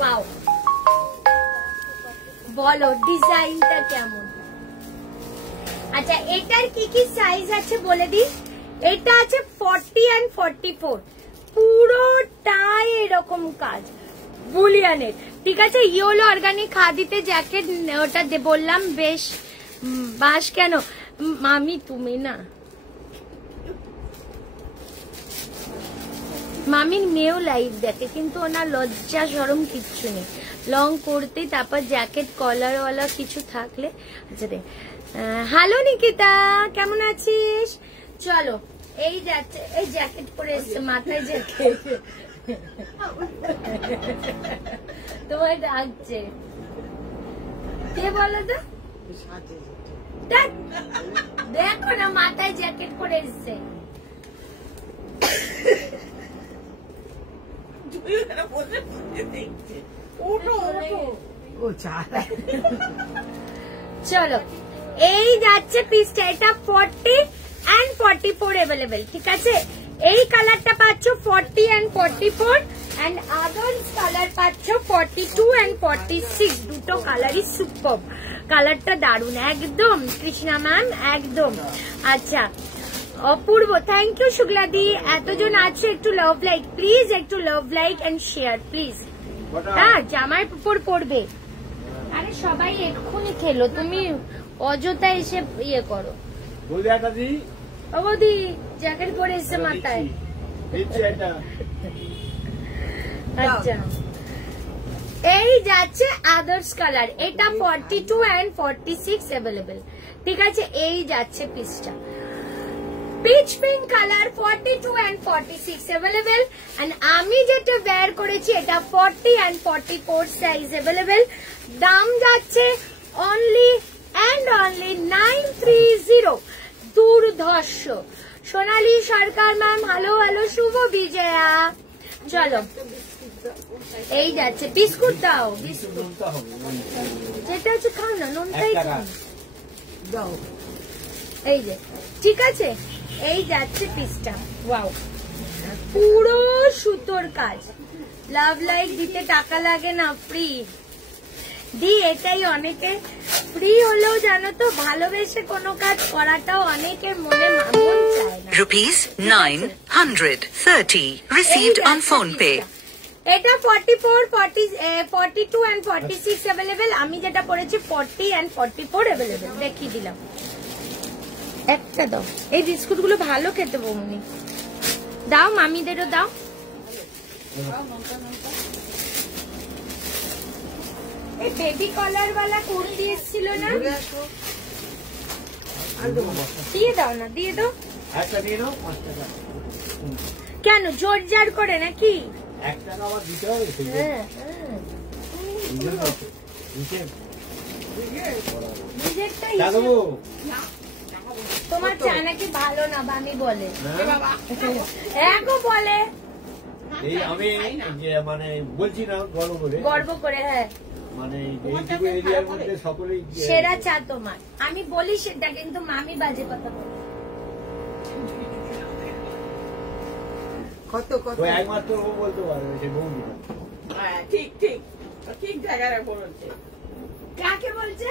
ওয়াও, বলো ডিজাইনটা কেমন? আচ্ছা এটার কি কি সাইজ আছে বলে দিই। এটা আছে 40 and 44, পুরোটাই এরকম কাজ বুলিয়ানের, ঠিক আছে। ইয়োলো অর্গানিক খাদিতে জ্যাকেট, ওটা বললাম বেশ বাস কেন মামি তুমি না, মামির মেয়েও লাইভ দেখে কিন্তু ওনার লজ্জা শরম কিচ্ছু নেই, লং করতে তারপর জ্যাকেট কলারওয়ালা কিছু থাকলে। আচ্ছা দে, হ্যালো নিকিতা কেমন আছিস? চলো এই যাচ্ছে, এই জ্যাকেট পরে এসছে, মাথায় জ্যাকেট, তোমায় ডাকছে কে বলো তো? দেখো না মাথায় জ্যাকেট পরে এসছে। চলো এই যাচ্ছে পিসটা, এটা 40 and 44 अवेलेबल, ঠিক আছে। এই কালারটা পাচ্ছ 40 and 44, and আদার্স কালার পাচ্ছ 42 and 46, দুটো কালারই সুপার, কালারটা দারুন একদম। কৃষ্ণা ম্যাম একদম। আচ্ছা অপূর্ব, থ্যাংক ইউ শুক্লাদি, এতজন আছে একটু লাভ লাইক প্লিজ, একটু love like and share please. হ্যাঁ জামার উপর পড়বে, আরে সবাই এক্ষুনি খেলো, তুমি অযথা এসে ইয়ে করো। বৌদি জ্যাকেট পরে এসছে মাথায়। আচ্ছা এই যাচ্ছে আদার্স কালার, এটা 42 and 46 अवेलेबल, ঠিক আছে। এই যাচ্ছে পিসটা pitch pink colour 42 and 46 available, and আমি যেটা বের করেছি এটা 40 and 44 সাইজ अवेलेबल। দাম যাচ্ছে অনলি and only 930, দুর্ধর্ষ। সোনালী সরকার ম্যাম হ্যালো হ্যালো, শুভ বিজয়া। চলো এই যাচ্ছে, বিস্কুট দাও, বিস্কুট যেটা হচ্ছে খাও না, নুনটাই দাও, এই যে ঠিক আছে। এই যাচ্ছে পিসটা, ওয়াও পুরো সুতোর কাজ, লাভ লাইক দিতে টাকা লাগে না, ফ্রি দি। এটাই অনেকে ফ্রি হলেও জানো তো ভালোবেসে কোনো কাজ করাটাও অনেকের মনে মন চায় না। ₹930 received on phone pay. এটা 44, 42 and 46 अवेलेबल, আমি যেটা পড়েছি 40 and 44 अवेलेबल, দেখিয়ে দিলাম। একটা দাও, এই বিস্কুট গুলো ভালো খেতে বৌমনি, দাও মামিদেরও দাও। এই বেবি কলার वाला কুর্তি এসেছিল না, দিয়ে দাও না, দিয়ে দাও। কেন জোর জার করে নাকি? তোমার চা নাকি ভালো না বানি বলে, এগো বলে, আমি মানে বলছি না গর্ব করে, হ্যাঁ মানে এইটুকু এরিয়ার মধ্যে সকলেই সেরা চা তোমার, আমি বলি সেটা, কিন্তু মামি বাজে কথা বলে। কত কত একমাত্র ও বলতে পারবে, সে বৌদি। ঠিক ঠিক ঠিক জায়গায় বলছে। কাকে বলছে?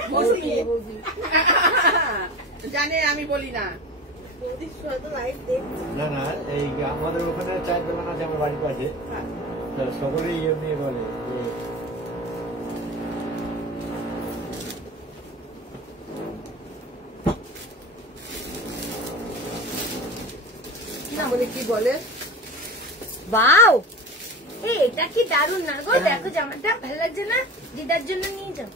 জানে আমি বলি না। না না, এই আমাদের ওখানে চায়ের দোকান আছে আমার বাড়ির পাশে, সকলেই এমনি বলে যে কি বলে, বাও এটা কি দারুণ না গো, দেখো জামাটা ভালো লাগছে না, দিদার জন্য নিয়ে যাও।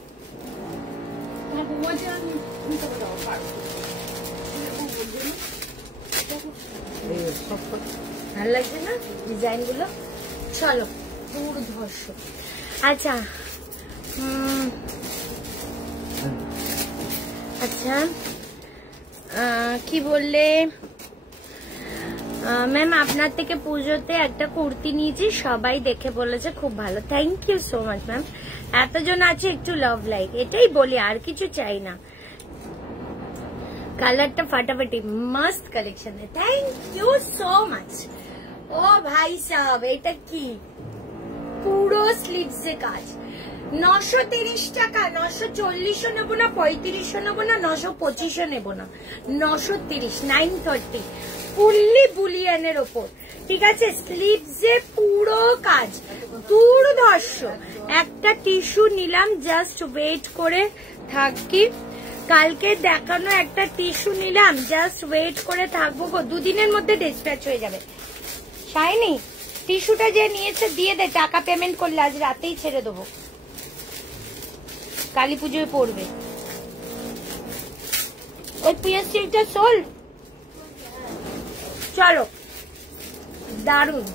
ভালো লাগছে না ডিজাইন গুলো? চলো দুর্ধর্ষ। আচ্ছা আচ্ছা কি বললে ম্যাম, আপনার থেকে পুজোতে একটা কুর্তি নিয়েছি, সবাই দেখে বলেছে খুব ভালো, thank you so much ma'am. এতজন আছে একটু লাভ লাইক, এটাই বলি, আর কিছু চাই না। কালারটা ফাটাফাটি, মস্ত collection, thank you so much. ও ভাই সাহেব এটা কি পুরো স্লিভসে কাজ। 930 টাকা, 940ও নেবো না, 35ও নেবো না, 925ও নেবো না, 930, 930 ফুললি বুলিয়ানের ওপর। ঠিক আছে, স্লিভসে পুরো কাজ দুর্ধর্ষ। একটা টিস্যু নিলাম, জাস্ট ওয়েট করে থাকি। কালকে দেখানো একটা টিস্যু নিলাম, জাস্ট ওয়েট করে থাকবো গো, 2 দিনের মধ্যে ডিসপ্যাচ হয়ে যাবে। শাইনি টিস্যুটা যে নিয়েছে দিয়ে দে, টাকা পেমেন্ট করলে আজ রাতেই ছেড়ে দেবো, কালী পুজোয় পড়বে। ওই পিএসসিটা সোল, চলো দারুন।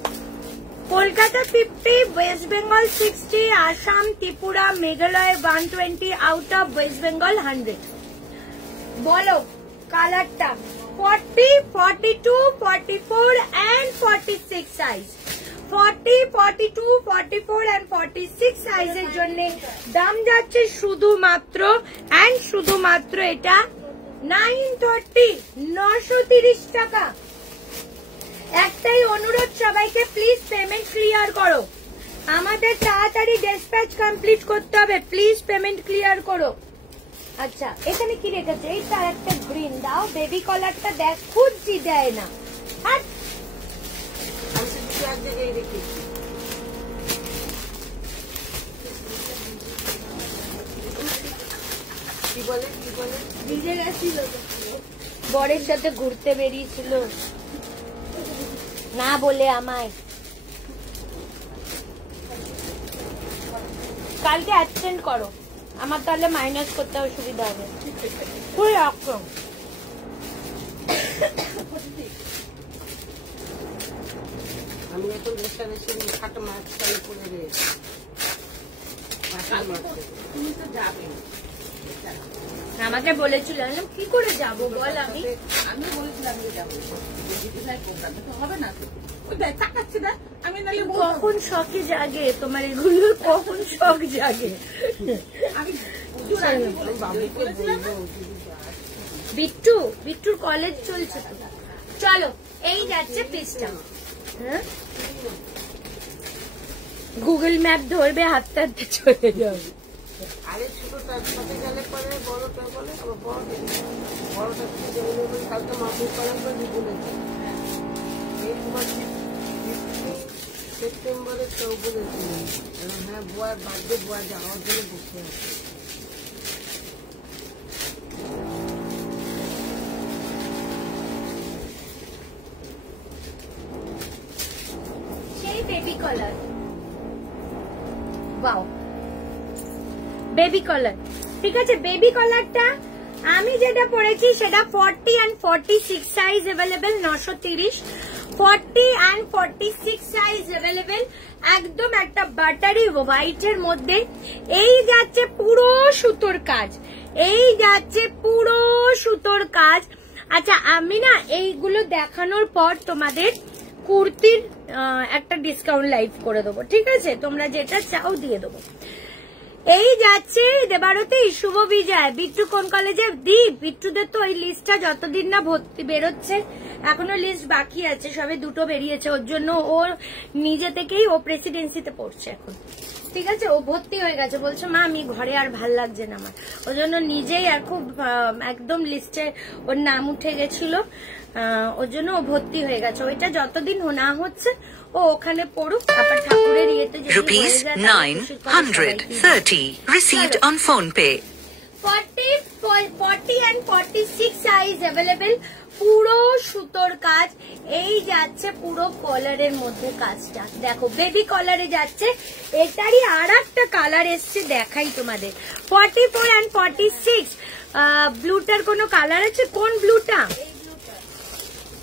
Kolkata 50, West Bengal 60, Assam, Tripura, Meghalaya 120, out of West Bengal 100। বলো কালারটা 40, 42, 44 and 46 সাইজ। 40, 42, 44 and 46 সাইজের জন্য দাম যাচ্ছে শুধুমাত্র এটা 930, 930 টাকা। একটাই অনুরোধ সবাইকে, প্লিজ পেমেন্ট ক্লিয়ার করো, আমাদের তাড়াতাড়ি ডিসপ্যাচ কমপ্লিট করতে হবে, প্লিজ পেমেন্ট ক্লিয়ার করো। আচ্ছা এখানে কি রেখেছে? এইটা একটা গ্রিন দাও, বেবি কলারটা দেখ, খুঁজছি দেয় না। আর ভিজে গেছিল, বরের সাথে ঘুরতে বেরিয়েছিল না বলে আমায়। কালকে অ্যাবসেন্ট করো, আমার তাহলে মাইনাস করতে অসুবিধা হবে। তুই রকম আমি এখন বসে খাটো মাছ চালু করে রয়েছি। তুমি তো যাবে, আমাকে বলেছিল, কি করে যাবো বল? আমি বলেছিলাম যে যাবো, হবে না তো, ওই দেখ তাকাচ্ছি না আমি, নাহলে কখন শখে জাগে তোমার এগুলো, কখন শখ জাগে? আমি বিট্টুর কলেজ চলছে তো। চলো এই যাচ্ছে পিসটা, হ্যাঁ গুগল ম্যাপ ধরবে, হাঁটতে হাঁটতে চলে যাবে। আরে ছোটটার সাথে গেলে পরে বড়টা বলে, আবার বড়টা কালকে মাপুর করেন বলে বলেছে। এই তোমার সেপ্টেম্বরে কেউ বলেছিলেন, হ্যাঁ বুয়ার বার্থডে, বুয়া যাওয়ার জন্য বসে আছে। সেই বেবি কলার, বাও বেবি কলার। ঠিক আছে, বেবি কলারটা আমি যেটা পরেছি সেটা 40 and 46 size available, 930। 40 and 46 size available, একদম একটা বাটারি হোয়াইটের মধ্যে। এই যাচ্ছে পুরো সুতোর কাজ, এই যাচ্ছে পুরো সুতোর কাজ। আচ্ছা আমি না এইগুলো দেখানোর পর তোমাদের কুর্তির একটা ডিসকাউন্ট লাইভ করে দেবো, ঠিক আছে? তোমরা যেটা চাও দিয়ে দেবো। এই যাচ্ছে দেবারতী, শুভ বিজয়। বিট্টু কোন কলেজে? বিট্টুদের তো ওই লিস্টটা যতদিন না ভর্তি বেরোচ্ছে, এখনো লিস্ট বাকি আছে, সবে 2টো বেরিয়েছে, ওর জন্য ও নিজে থেকেই ও প্রেসিডেন্সিতে পড়ছে এখন। ঠিক আছে, ও ভর্তি হয়ে গেছে, বলছে মা আমি ঘরে আর ভাল লাগছে না আমার, ওর জন্য নিজেই আর খুব একদম লিস্টে ওর নাম উঠে গেছিল, ওর জন্য ও ভর্তি হয়ে গেছে। ওইটা যতদিন না হচ্ছে ও ওখানে পড়ুক, আবার ঠাকুরের ইয়েতে Rupees 930 received on phone pay. 40 and 46 size available, পুরো সুতোর কাজ। এই যাচ্ছে পুরো কলারের মধ্যে কাজটা, দেখো বেবি কলারে যাচ্ছে। এটারই আর একটা কালার এসছে, দেখাই তোমাদের। 44 and 46 ব্লুটার কোনো কালার আছে? কোন ব্লুটা?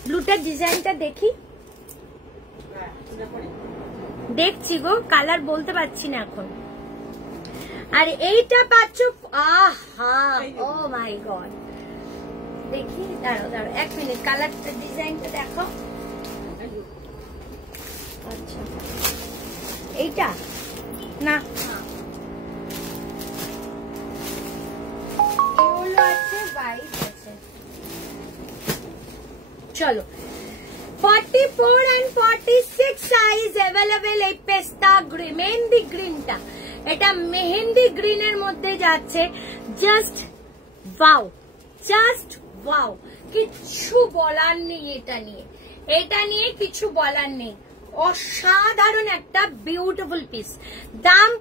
ব্লুটার ডিজাইনটা দেখি, দেখছি গো, কালার বলতে পারছি না এখন। আর এইটা পাচ্ছ, আহা ও মাই গড, দেখি দাঁড়াও 1 মিনিট, কালারটা ডিজাইনটা দেখো। আচ্ছা এইটা না, এগুলো আছে, হোয়াইট আছে। চলো 44 and 46 সাইজ অ্যাভেলেবেল, এই পেস্তা মেহেন্দি গ্রিনটা, এটা মেহেন্দি গ্রিনের মধ্যে যাচ্ছে। জাস্ট ওয়াও, জাস্ট ওয়াও, কিচ্ছু বলার নেই এটা নিয়ে কিছু বলার নেই। অসাধারণ একটা বিউটিফুল পিস। দাম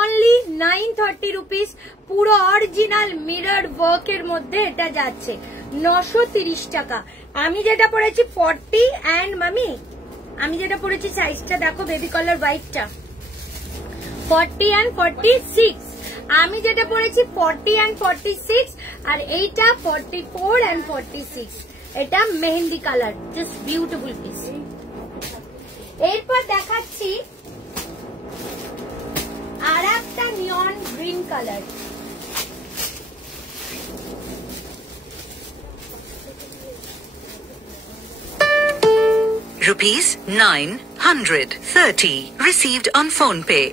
অনলি 930 রুপিস। পুরো অরিজিনাল মিরর ওয়ার্কের মধ্যে এটা যাচ্ছে 930 টাকা। আমি যেটা পরেছি 40 অ্যান্ড মামি আমি যেটা পরেছি সাইজটা দেখো, বেবি কালার হোয়াইটটা 40 অ্যান্ড 46। আমি যেটা পরেছি 40 অ্যান্ড 46, আর এইটা 44 অ্যান্ড 46। এটা mehendi colour, just beautiful piece. এরপর দেখাচ্ছি আর একটা neon green colour. Rupees 930 received on PhonePe.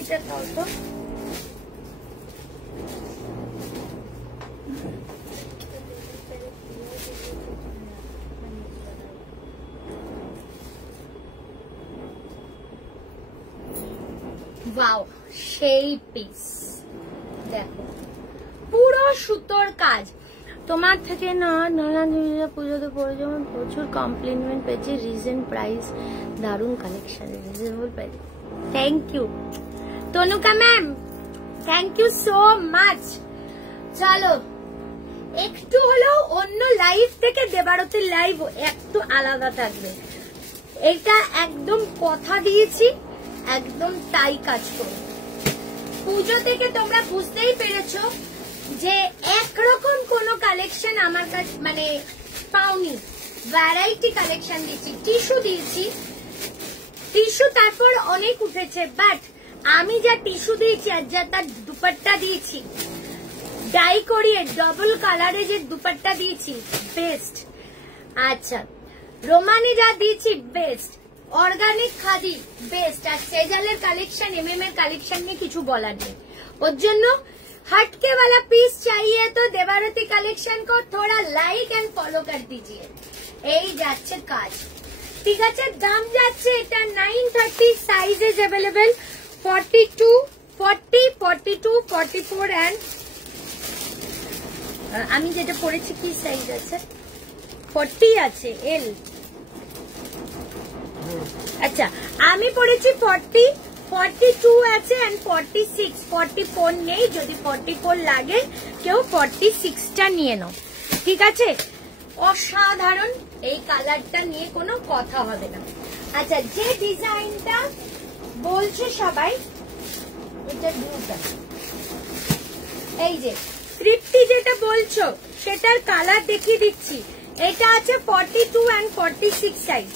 এটা দাও তো। ওয়াও, সেই পিস দেখো, পুরো সুতোর কাজ। তোমার থেকে না নারায়ণ পুজোতে পরে যেমন প্রচুর কমপ্লিমেন্ট পেয়েছি, রিজেন্ট প্রাইস, দারুণ collection, reasonable price. Thank you Tanuka ma'am, thank you so much. চলো একটু হলেও অন্য লাইভ থেকে দেবারতির লাইভ একটু আলাদা থাকবে, এটা একদম কথা দিয়েছি, একদম তাই কাজ করবে। পুজো থেকে তোমরা বুঝতেই পেরেছো যে একরকম কোন কালেকশন আমার কাছে মানে পাওনি, ভ্যারাইটি কালেকশন দিয়েছি। টিস্যু দিয়েছি, টিস্যু তারপর অনেক উঠেছে, বাট আমি যা টিস্যু দিয়েছি আর যা তার দুপাট্টা দিয়েছি, ডাই করিয়ে ডবল কালারে যে দুপাট্টা দিয়েছি, বেস্ট। আচ্ছা, রোমানি যা দিয়েছি বেস্ট, অর্গানিক খাদি বেস্ট। আর সেজালের কালেকশন, এমএম এর কালেকশন নিয়ে কিছু বলার নেই। ওর জন্য हटके वाला पीस चाहिए तो देवारती कलेक्शन को थोड़ा लाइक एंड फॉलो कर दीजिए। এই যাচ্ছে কাজ, ঠিক আছে। দাম যাচ্ছে এটা 930, সাইজেস अवेलेबल 42, 40, 42, 44 এন্ড আমি যেটা পরেছি কি সাইজ আছে 40 আছে এল। আচ্ছা, আমি পরেছি 40, 42 আছে এন্ড 46, 44 নেই। যদি 44 লাগে কেউ 46টা নিয়ে নাও, ঠিক আছে। অসাধারণ, এই কালারটা নিয়ে কোনো কথা হবে না। আচ্ছা, যে ডিজাইনটা বলছে সবাই, এটা ব্লুটা, এই যে তৃপ্তি যেটা বলছো সেটার কালার দেখিয়ে দিচ্ছি। এটা আছে 42 এন্ড 46 সাইজ,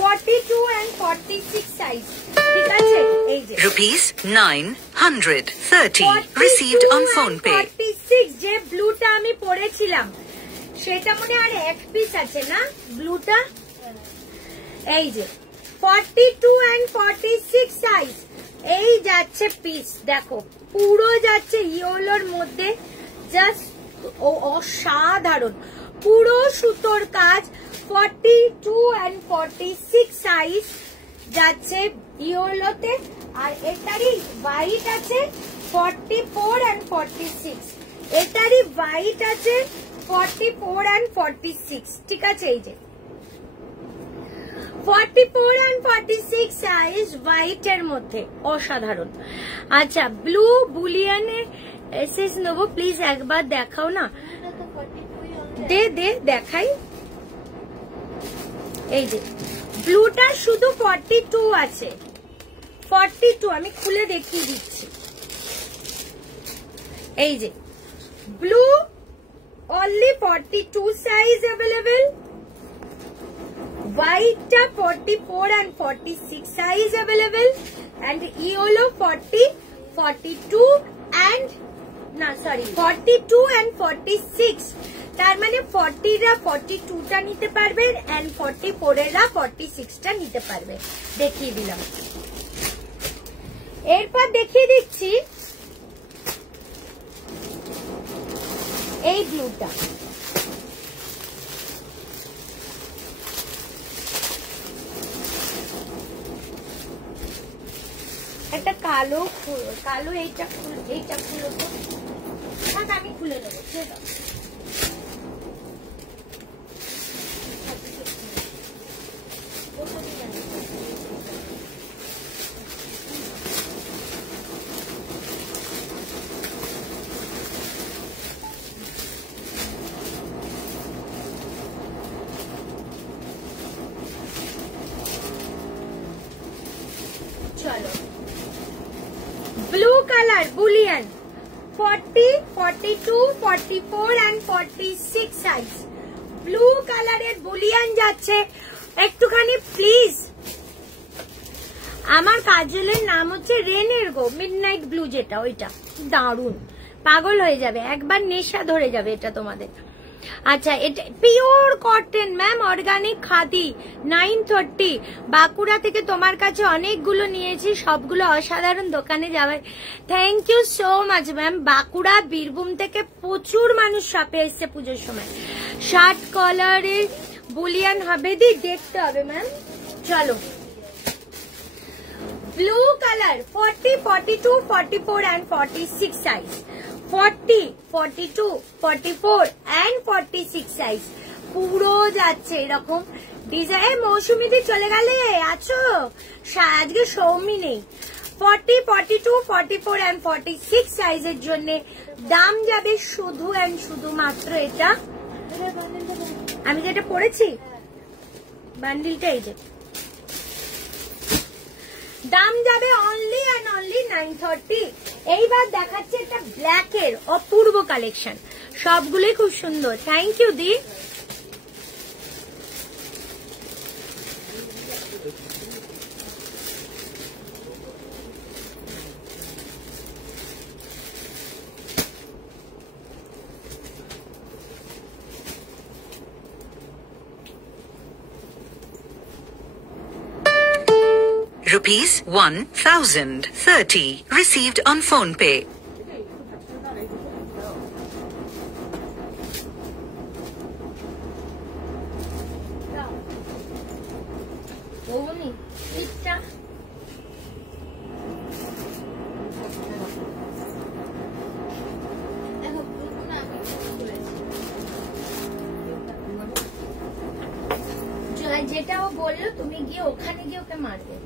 42 and 46 size, ঠিক আছে। এই যে Rupees 930 received on PhonePe. 46 যে ব্লুটা আমি পরেছিলাম সেটা মনে আর এক পিস আছে না ব্লুটা, এই যে 42 and 46 সাইজ, এই যাচ্ছে পিস। দেখো পুরো যাচ্ছে ইয়েলোর মধ্যে, জাস্ট অসাধারণ, পুরো সুতোর কাজ। 42 and 46 সাইজ যাচ্ছে ইয়েলোতে, আর এটারই হোয়াইট আছে 44 and 46, এটারই হোয়াইট আছে 44 and 46, ঠিক আছে। এই যে 44 and 46 সাইজ হোয়াইট এর মধ্যে, অসাধারণ। আচ্ছা, ব্লু বুলিয়ানে এসএস নেবো, প্লিজ একবার দেখাও না। দে দে দেখাই। এই যে ব্লুটা শুধু 42 আছে, 42 আমি খুলে দেখিয়ে দিচ্ছি। এই যে ব্লু অনলি 42 সাইজ अवेलेबल, হোয়াইটটা 44 and 46 size available, and yellow 40, 42 and না সরি 42 and 46, তার মানে 40রা 42টা নিতে পারবে and 44এরা 46টা নিতে পারবে। দেখিয়ে দিলাম। এরপর দেখিয়ে দিচ্ছি এই ব্লুটা। একটা কালো কালো এইটা খুলো তো, আমি খুলে নেবো। চলো blue colour Boolean 40, 42, 44 and 46 size blue কালারের বুলিয়ান যাচ্ছে। একটুখানি প্লিজ, আমার কাজলের নাম হচ্ছে রেনের গো মিডনাইট ব্লু, যেটা ওইটা দারুন, পাগল হয়ে যাবে, একবার নেশা ধরে যাবে এটা তোমাদের। আচ্ছা, এটা pure cotton ma'am, organic khadi 930। Bankura থেকে তোমার কাছে অনেকগুলো নিয়েছি, সবগুলো অসাধারণ, দোকানে যাবে। Thank you so much ma'am. Bankura Birbhum থেকে প্রচুর মানুষ শপে এসছে পুজোর সময়। শার্ট কলারের বুলিয়ান হবে, দেখতে হবে ম্যাম। চলো blue colour 40, 42, 44 and 46 size 40, 42, 44 and 46 size পুরো যাচ্ছে এরকম ডিজাইন। মৌসুমিদি চলে গেলে আছো, আজকে সৌমি নেই। 40, 42, 44 and 46 সাইজের জন্য দাম যাবে শুধু এন্ড শুধুমাত্র এটা, আমি যেটা পড়েছি বান্ডিলটা, এই যে দাম যাবে অনলি এন্ড অনলি 930। এইবার দেখাচ্ছে এটা ব্ল্যাক এর অপূর্ব কালেকশন, সবগুলোই খুব সুন্দর। থ্যাংক ইউ দি। Rupees 1030 received on PhonePe. যেটা ও বললো তুমি গিয়ে ওখানে গিয়ে ওকে মারবে।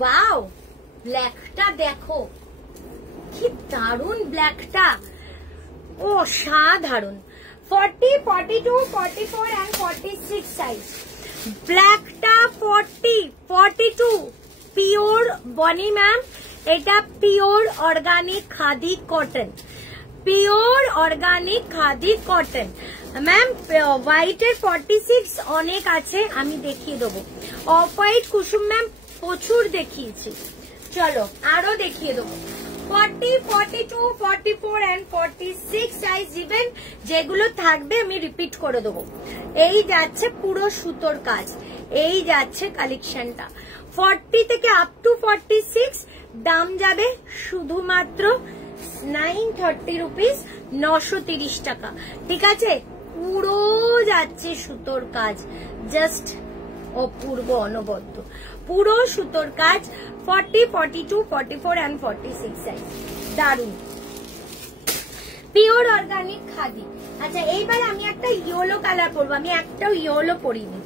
ওয়াও, ব্ল্যাকটা দেখো কি দারুন, ব্ল্যাকটা ও সাধারণ। 40, 42, 44 and 46 সাইজ ব্ল্যাকটা 40, 42 পিওর বনি ম্যাম, এটা pure organic khadi cotton, pure organic khadi cotton ma'am. হোয়াইটের 46 অনেক আছে, আমি দেখিয়ে দেবো। অফ হোয়াইট কুসুম ম্যাম প্রচুর দেখিয়েছি, চলো আরো দেখিয়ে দেবো। 40, 42, 44 and 46 সাইজ ইভেন যেগুলো থাকবে আমি রিপিট করে দেবো। এই যাচ্ছে পুরো সুতোর কাজ, এই যাচ্ছে কালেকশনটা 40 থেকে আপ টু 46। দাম যাবে শুধুমাত্র 930 রুপিস, 930 টাকা। ঠিক আছে, পুরো যাচ্ছে সুতোর কাজ, জাস্ট অপূর্ব অনবদ্য পুরো সুতোর কাজ। 40, 42, 44 and 46 সাইজ দারুন, পিওর অর্গানিক খাদি। আচ্ছা, এইবার আমি একটা ইয়েলো কালার পরবো, আমি একটাও ইয়েলো পরিনি।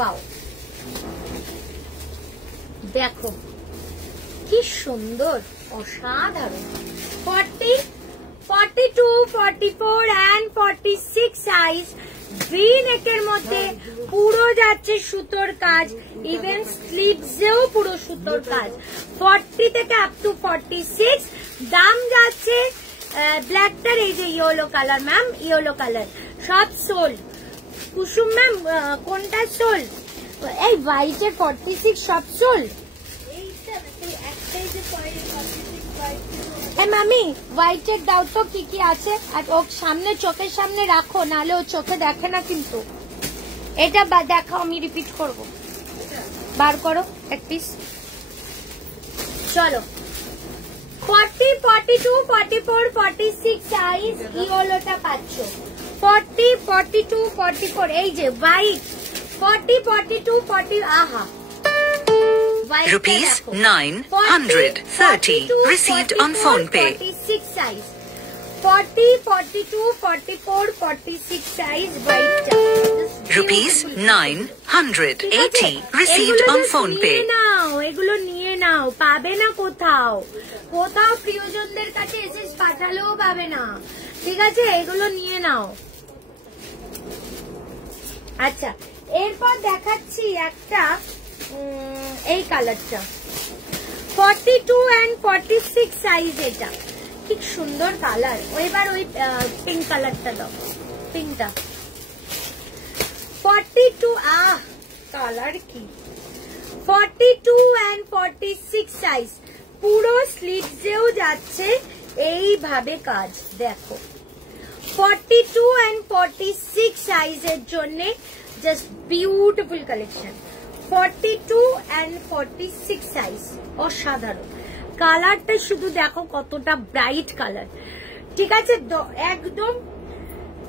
Wow. দেখো কি সুন্দর, অসাধারণ। 40, 42, 44 and 46 সাইজ ভি নেকের মধ্যে পুরো যাচ্ছে সুতোর কাজ, ইভেন স্লিভসেও পুরো সুতোর কাজ। 40 থেকে আপ টু 46 দাম যাচ্ছে। ব্ল্যাকটার এই যে yellow colour ma'am, yellow colour সব সোল। কুসুম ম্যাম কোনটা সোল? এই হোয়াইটের 46 সব সোল। মামি হোয়াইটের দাও তো কি কি আছে, আর ও সামনে চোখের সামনে রাখো, নাহলে ও চোখে দেখে না কিন্তু। এটা দেখাও, আমি রিপিট করব। বার করো এক পিস। চলো 40, 42, 44, 46 সাইজ ইয়েলোটা পাচ্ছ। 40, 42, 44 এই যে হোয়াইট 40, 42, 40 আহা Rupees 930 received on phone pay. 46 size 40, 42, 44, 46 size white. Rupees 980 received on phone pay. এগুলো নিয়ে নাও, পাবে না কোথাও, কোথাও প্রিয়জনদের কাছে এসএস পাঠালেও পাবে না, ঠিক আছে? এগুলো নিয়ে নাও। আচ্ছা, এরপর দেখাচ্ছি একটা এই কালারটা 42 and 46 সাইজ। এটা কি সুন্দর কালার। এবার ওই পিঙ্ক কালারটা দাও, পিঙ্কটা 42 কালার কি 42 and 46 সাইজ পুরো স্লিভসেও যাচ্ছে এইভাবে কাজ। দেখো 42 and 46 সাইজের জন্য just beautiful collection. 42 and 46 size অসাধারণ। কালারটা শুধু দেখো কতটা ব্রাইট কালার, ঠিক আছে? একদম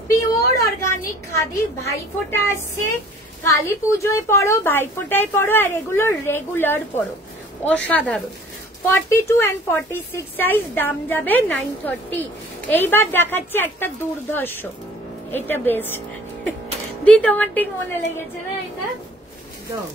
পিওর অর্গানিক খাদি। ভাইফোঁটা আসছে, কালী পুজোয় পরো, ভাইফোঁটায় পরো, আর এগুলো রেগুলার পরো, অসাধারণ। 42 and 46 সাইজ দাম যাবে 930। এইবার দেখাচ্ছি একটা দুর্ধর্ষ, এটা বেস্ট দি, তোমার ঠিক মনে লেগেছে না এটা? দাও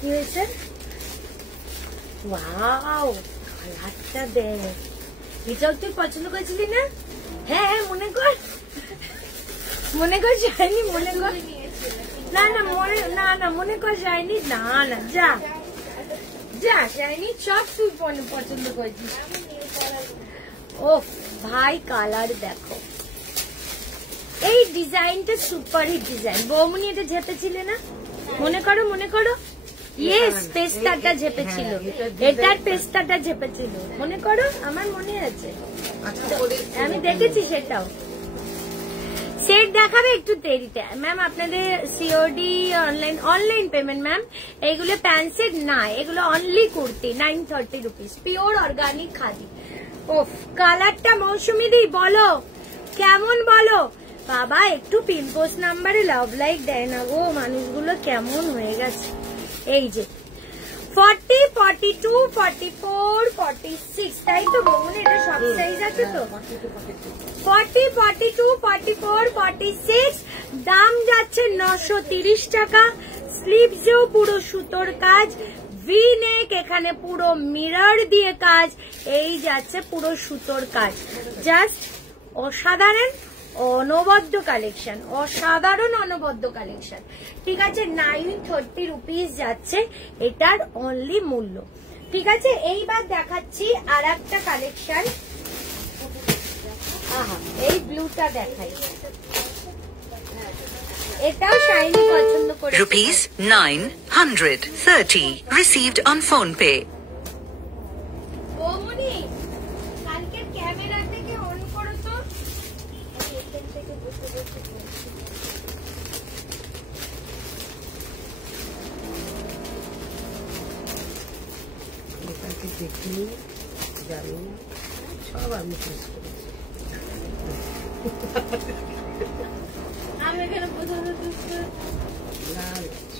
কি হয়েছে? ওয়াও, কালারটা দেখ, এটাও তুই পছন্দ করেছিলি না? হ্যাঁ মনে কর, মনে কর যায়নি, মনে কর না না মনে না না মনে কর যায়নি, না না যা যা যায়নি, সব তুই পছন্দ করেছিস। ও ভাই কালার দেখো, এই ডিজাইনটা সুপার হিট ডিজাইন। বৌমনি এটা ঝেপেছিলে না? মনে করো মনে করো, ইয়েস পেস্তাটা ঝেপেছিল, এটার পেস্তাটা ঝেপেছিল, মনে করো, আমার মনে আছে, আমি দেখেছি সেটাও। সেট দেখাবে একটু দেরিতে ম্যাম, আপনাদের সিওডি অনলাইন পেমেন্ট ম্যাম। এইগুলো প্যান্ট সেট না, এগুলো only kurti 930 rupees, pure organic khadi. ওফ কালারটা মৌসুমি দি বলো কেমন, বলো বাবা। একটু পিম্পোস নাম্বারে লাভ লাইক দেয় না গো, মানুষগুলো কেমন হয়ে গেছে। এই যে 40, 42, 44, 46 তাই তো বলুন, এটা সব সাইজ আছে তো? 40, 42, 44, 46 দাম যাচ্ছে 930 টাকা। স্লিভসেও পুরো সুতোর কাজ, ভি নেক, এখানে পুরো মিরর দিয়ে কাজ, এই যাচ্ছে পুরো সুতোর কাজ। জাস্ট অসাধারণ অনবদ্য কালেকশন, অসাধারণ অনবদ্য কালেকশন, ঠিক আছে? 930 রুপিস যাচ্ছে এটার অনলি মূল্য, ঠিক আছে? এইবার দেখাচ্ছি আর একটা কালেকশন। এই ব্লুটা দেখাই, এটাও শাইনি পছন্দ করে। Rupees 930 received on phone pay. বৌমনি কালকে ক্যামেরা থেকে অন করো তো, এখান থেকে বসে বসে দেখিনি, জানি না, সব আমি চুজ করেছি। আমি এখানে বোঝানো না,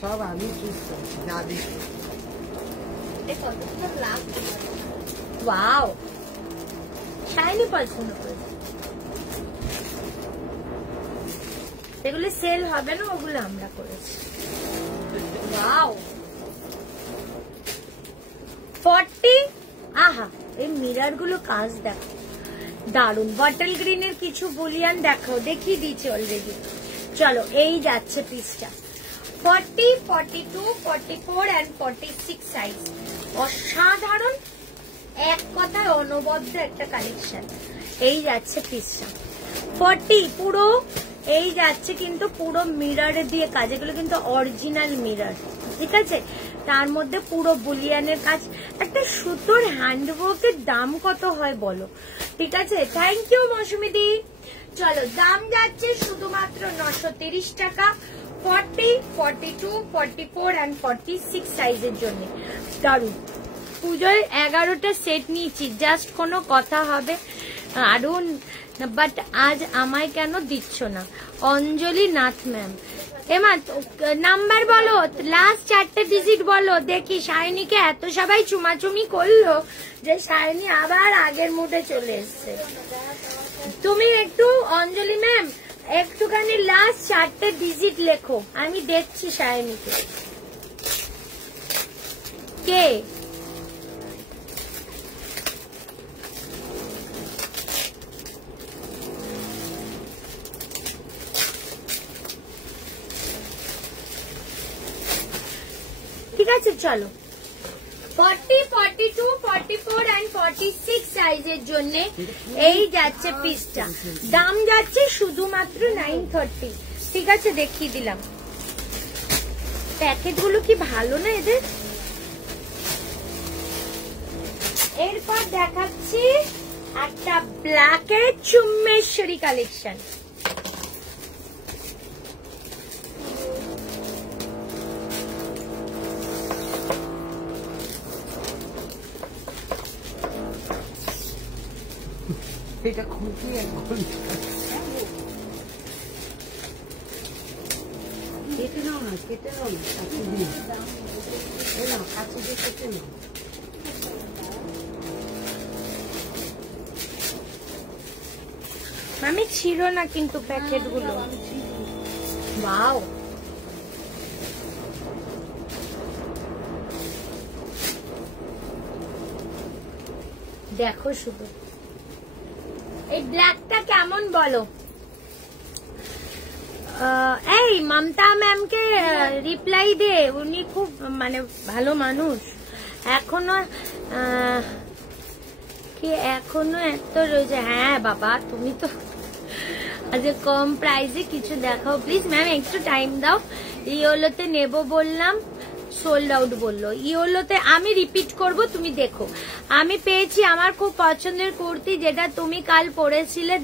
সব আমি চুজ করেছি, যা দেখি। ওয়াও, শাইনি পছন্দ করেছে। এগুলো সেল হবে না, ওগুলো আমরা করেছি। ওয়াও 40। আহা, এই মিরার গুলো কাজ দেখো, দারুন। বটল গ্রিনের কিছু বুলিয়ান দেখাও, দেখিয়ে দিয়েছি অলরেডি। চলো, এই যাচ্ছে পিসটা 40, 42, 44 and 46 সাইজ। অসাধারণ, এক কথায় অনবদ্য একটা কালেকশন। এই যাচ্ছে পিসটা 40 পুরো। এই যাচ্ছে কিন্তু পুরো মিরারে দিয়ে কাজ, এগুলো কিন্তু অরিজিনাল মিরার, ঠিক আছে। তার মধ্যে পুরো বুলিয়ানের কাজ। একটা সুতোর হ্যান্ডওয়ার্কের দাম কত হয় বলো, ঠিক আছে। থ্যাংক ইউ মৌসুমীদি। চলো, দাম যাচ্ছে শুধুমাত্র 930 টাকা 40, 42, 44 and 46 সাইজের জন্য। দারুন। পুজোয় 11টা সেট নিয়েছি, জাস্ট কোনো কথা হবে আরুন, বাট আজ আমায় কেন দিচ্ছ না? অঞ্জলি নাথ ম্যাম। এমা নাম্বার বলো, লাস্ট 4টে ডিজিট বলো দেখি। শাইনিকে এত সবাই চুমাচুমি করলো যে শাইনি আবার আগের মুডে চলে এসছে। তুমি একটু অঞ্জলি ম্যাম একটুখানি লাস্ট 4টে ডিজিট লেখো, আমি দেখছি শাইনিকে। কে? ঠিক আছে, চলো 40, 42, 44 and 46 সাইজের জন্য এই যাচ্ছে পিসটা। দাম যাচ্ছে শুধুমাত্র 930। ঠিক আছে, দেখিয়ে দিলাম। প্যাকেট গুলো কি ভালো না এদের। এরপর দেখাচ্ছি একটা ব্ল্যাকের চুম্মেশ্বরী কালেকশন। এটা খুঁটি একদম কেটে নাও না, কেটে নাও না, কাছে দিয়ে কাছে দিয়ে কেটে নাও। আমি ছিল না কিন্তু প্যাকেট গুলো। ওয়াও, দেখো শুধু এই ব্ল্যাকটা কেমন বলো। এই মমতা ম্যামকে রিপ্লাই দে, উনি খুব মানে ভালো মানুষ। এখনো কি এখনো এত রয়েছে। হ্যাঁ বাবা, তুমি তো আজ কম প্রাইসে কিছু দেখাও প্লিজ। ম্যাম একটু টাইম দাও। ইয়োলোতে নেব বললাম, সোল্ড আউট বললো। ইয়োলোতে আমি রিপিট করব, তুমি দেখো। আমি পেয়েছি আমার খুব পছন্দের কুর্তি, যেটা তুমি কাল পরেছিলে।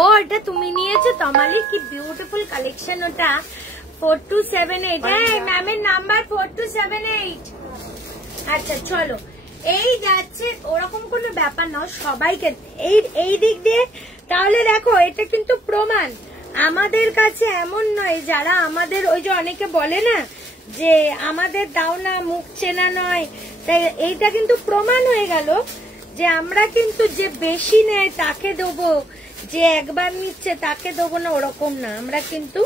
ও এটা তুমি নিয়েছো তমালি, কি বিউটিফুল কালেকশন ওটা। 4278, ম্যামের নাম্বার 4278। আচ্ছা চলো, এই যাচ্ছে। ওরকম কোনো ব্যাপার না, সবাইকে এই দিক দিয়ে। তাহলে দেখো, এটা কিন্তু প্রমাণ আমাদের কাছে। এমন নয় যারা আমাদের, ওই যে অনেকে বলে না যে আমাদের দাও না, মুখ চেনা নয়। তাই এইটা কিন্তু প্রমাণ হয়ে গেল যে আমরা কিন্তু যে বেশি নেয় তাকে দেবো, যে একবার নিচ্ছে তাকে দেবো না, ওরকম না। আমরা কিন্তু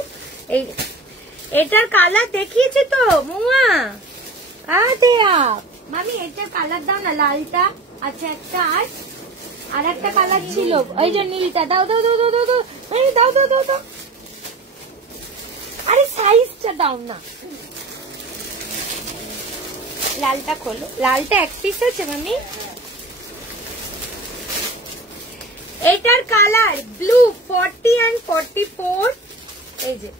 এটার কালার দেখিয়েছি তো মুয়া। মামি এটার কালার দাও না, লালটা। আচ্ছা, একটা আর একটা কালার ছিল, ওই যে নীলটা। দাও দাও দাও দাও দাও দাও দাও দাও দাও দাও। আরে সাইজটা দাও না। লালটা খোলো, লালটা এক পিস আছে মামি। এটার কালার ব্লু 40 and 44। এই যে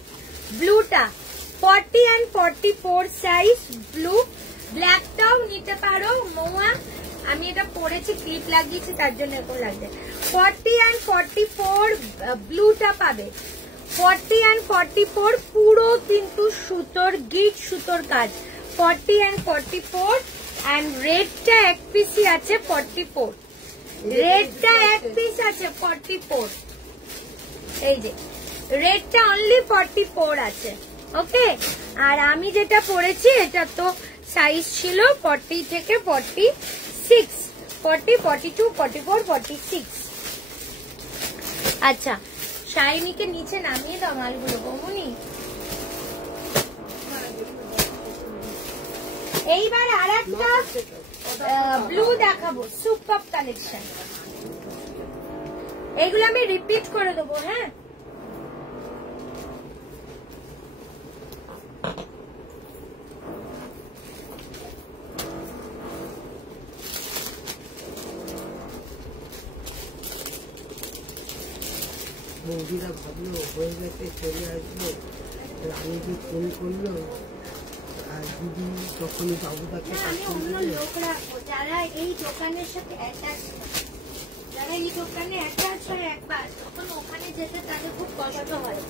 ব্লুটা 40 and 44 সাইজ ব্লু। ব্ল্যাকটাও নিতে পারো মৌয়া, আমি এটা পরেছি, ক্লিপ লাগিয়েছি তার জন্য এরকম লাগছে। 40 and 44 ব্লুটা পাবে। 40 and 44 পুরো কিন্তু সুতোর, গিট সুতোর কাজ। 40 and 44 এন্ড রেডটা এক পিসই আছে 44, রেডটা এক পিস আছে 44, এই যে রেডটা অনলি 44 আছে। ওকে, আর আমি যেটা পরেছি এটা তো সাইজ ছিল 40 থেকে 46, 40, 42, 44, 46। আচ্ছা, শাইনিকে নিচে নামিয়ে দাও মালগুলো বৌমনি। এইবার আর একটা ব্লু দেখাবো, সুপার কালেকশন। এইগুলো আমি রিপিট করে দেবো। হ্যাঁ, বৌদিরা ভাবলো হয়ে গেছে, চলে আসলো, আমি যে ফোন করলো, আর দিদি তখনই বাবুদাকে আমি অন্য লোক রাখবো যারা এই দোকানের সাথে অ্যাটাচ, যারা এই দোকানে অ্যাটাচ হয় একবার, তখন ওখানে যেতে তাদের খুব কষ্ট হয়।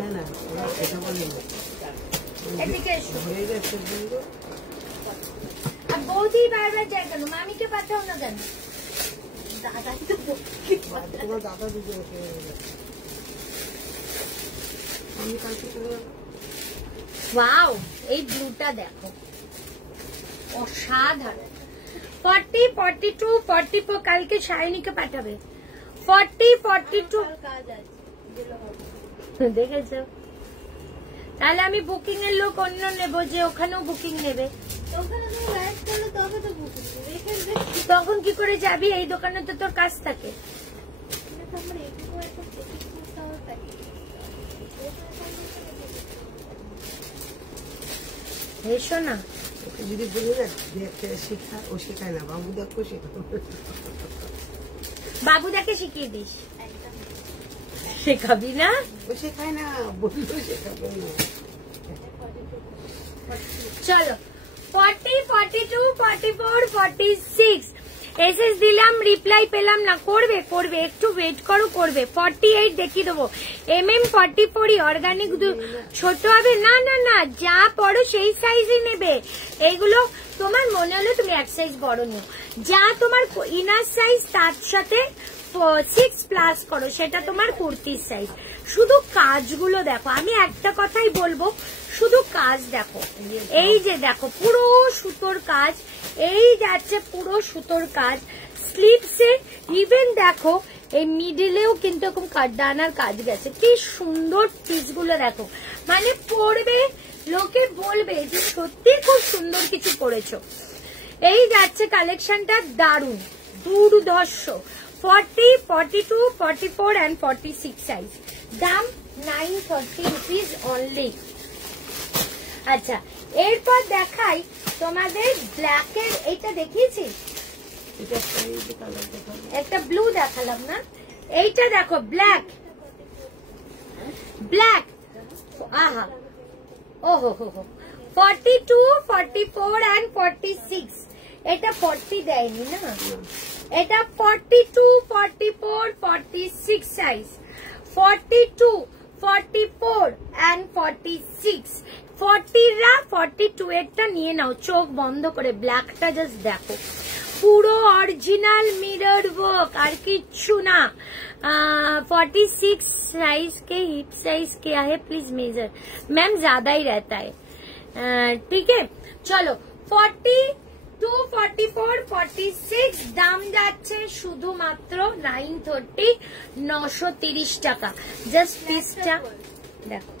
না না, ওরা এটা বলে না, এদিকে এসো। হয়ে গেছে বললো। আর বৌদি বারবার যায় কেন? মামিকে পাঠাও না কেন? দাদা তো তোমার দাদা দিদি ওকে আমি কালকে চলে যাবো। ওয়াও, এই ব্লুটা দেখো, অসাধারণ। 40, 42, 44 কালকে শাইনিকে পাঠাবে। 40, 42 দেখেছো? তাহলে আমি বুকিং এর লোক অন্য নেব, যে ওখানেও বুকিং নেবে। তখন কি করে যাবি? এই দোকানে তো তোর কাজ থাকে। এসো না, ওকে যদি বলি না দেখতে শেখা, ও শেখায় না, বাবুদাকেও শেখাবো। বাবুদাকে শিখিয়ে দিস। শেখাবি না? ও শেখায় না, বললেও শেখাবে না। চলো, 40, 42, 44, 46 এসএস দিলাম, রিপ্লাই পেলাম না। করবে করবে, একটু ওয়েট করো, করবে। 48 দেখিয়ে দেবো। MM 44 অর্গানিক ছোট হবে না। না না, যা পড়ো সেই সাইজই নেবে। এইগুলো তোমার মনে হলো তুমি এক সাইজ বড় নিও, যা তোমার ইনার সাইজ তার সাথে 6+ করো, সেটা তোমার কুর্তির সাইজ। শুধু কাজগুলো দেখো, আমি একটা কথাই বলবো, শুধু কাজ দেখো। এই যে দেখো, পুরো সুতোর কাজ, এই যাচ্ছে পুরো সুতোর কাজ স্লিভসে। ইভেন দেখো এই মিডিলেও কিন্তু এরকম কাঠদানার কাজ গেছে। কি সুন্দর পিসগুলো দেখো, মানে পরবে লোকে বলবে যে সত্যি খুব সুন্দর কিছু পরেছো। এই যাচ্ছে কালেকশনটা, দারুণ দুর্ধর্ষ। 40, 42, 44 and 46 সাইজ। দাম 930 রুপিস অনলি। আচ্ছা, এরপর দেখাই তোমাদের ব্ল্যাকের। এইটা দেখিয়েছি, একটা ব্লু দেখালাম না? এইটা দেখো, ব্ল্যাক, ব্ল্যাক, আহা, ওহো হো হো। 42, 44 and 46। এটা 40 দেয়নি না, এটা 42, 44, 46 সাইজ। 42, 44 and 46। 40রা 42 এরটা নিয়ে নাও, চোখ বন্ধ করে। ব্ল্যাকটা জাস্ট দেখো, পুরো অরিজিনাল মিরর ওয়ার্ক, আর किच्छु ना। 46 साइज के हिप साइज क्या है प्लीज मेजर। मैम ज्यादा ही रहता है, ठीक है। चलो 42, 44, 46 দাম যাচ্ছে শুধুমাত্র 930, 930 টাকা। জাস্ট পিসটা দেখো,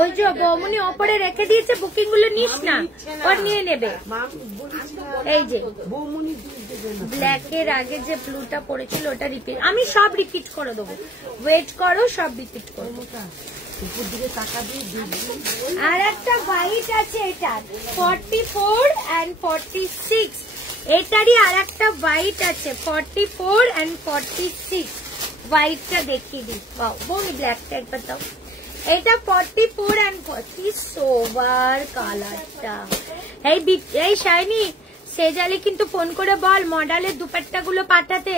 ওই যে বৌমনি ওপরে রেখে দিয়েছে, বুকিং গুলো নিস না, ওর নিয়ে নেবে। এই যে ব্ল্যাকের আগে যে ব্লুটা পড়েছিল ওটা রিপিট, আমি সব রিপিট করে দেবো, ওয়েট করো, সব রিপিট করবো। আর একটা হোয়াইট আছে, এটা 44 and 46। এটারই আর একটা হোয়াইট আছে 44 and 46। হোয়াইটটা দেখিয়ে দিই, বৌনি ব্ল্যাকটা একবার দাও। এটা 44 and 40 সোবার কালারটা। এই শাইনি সেজালে কিন্তু ফোন করে বল মডেলের দুপাট্টা গুলো পাঠাতে,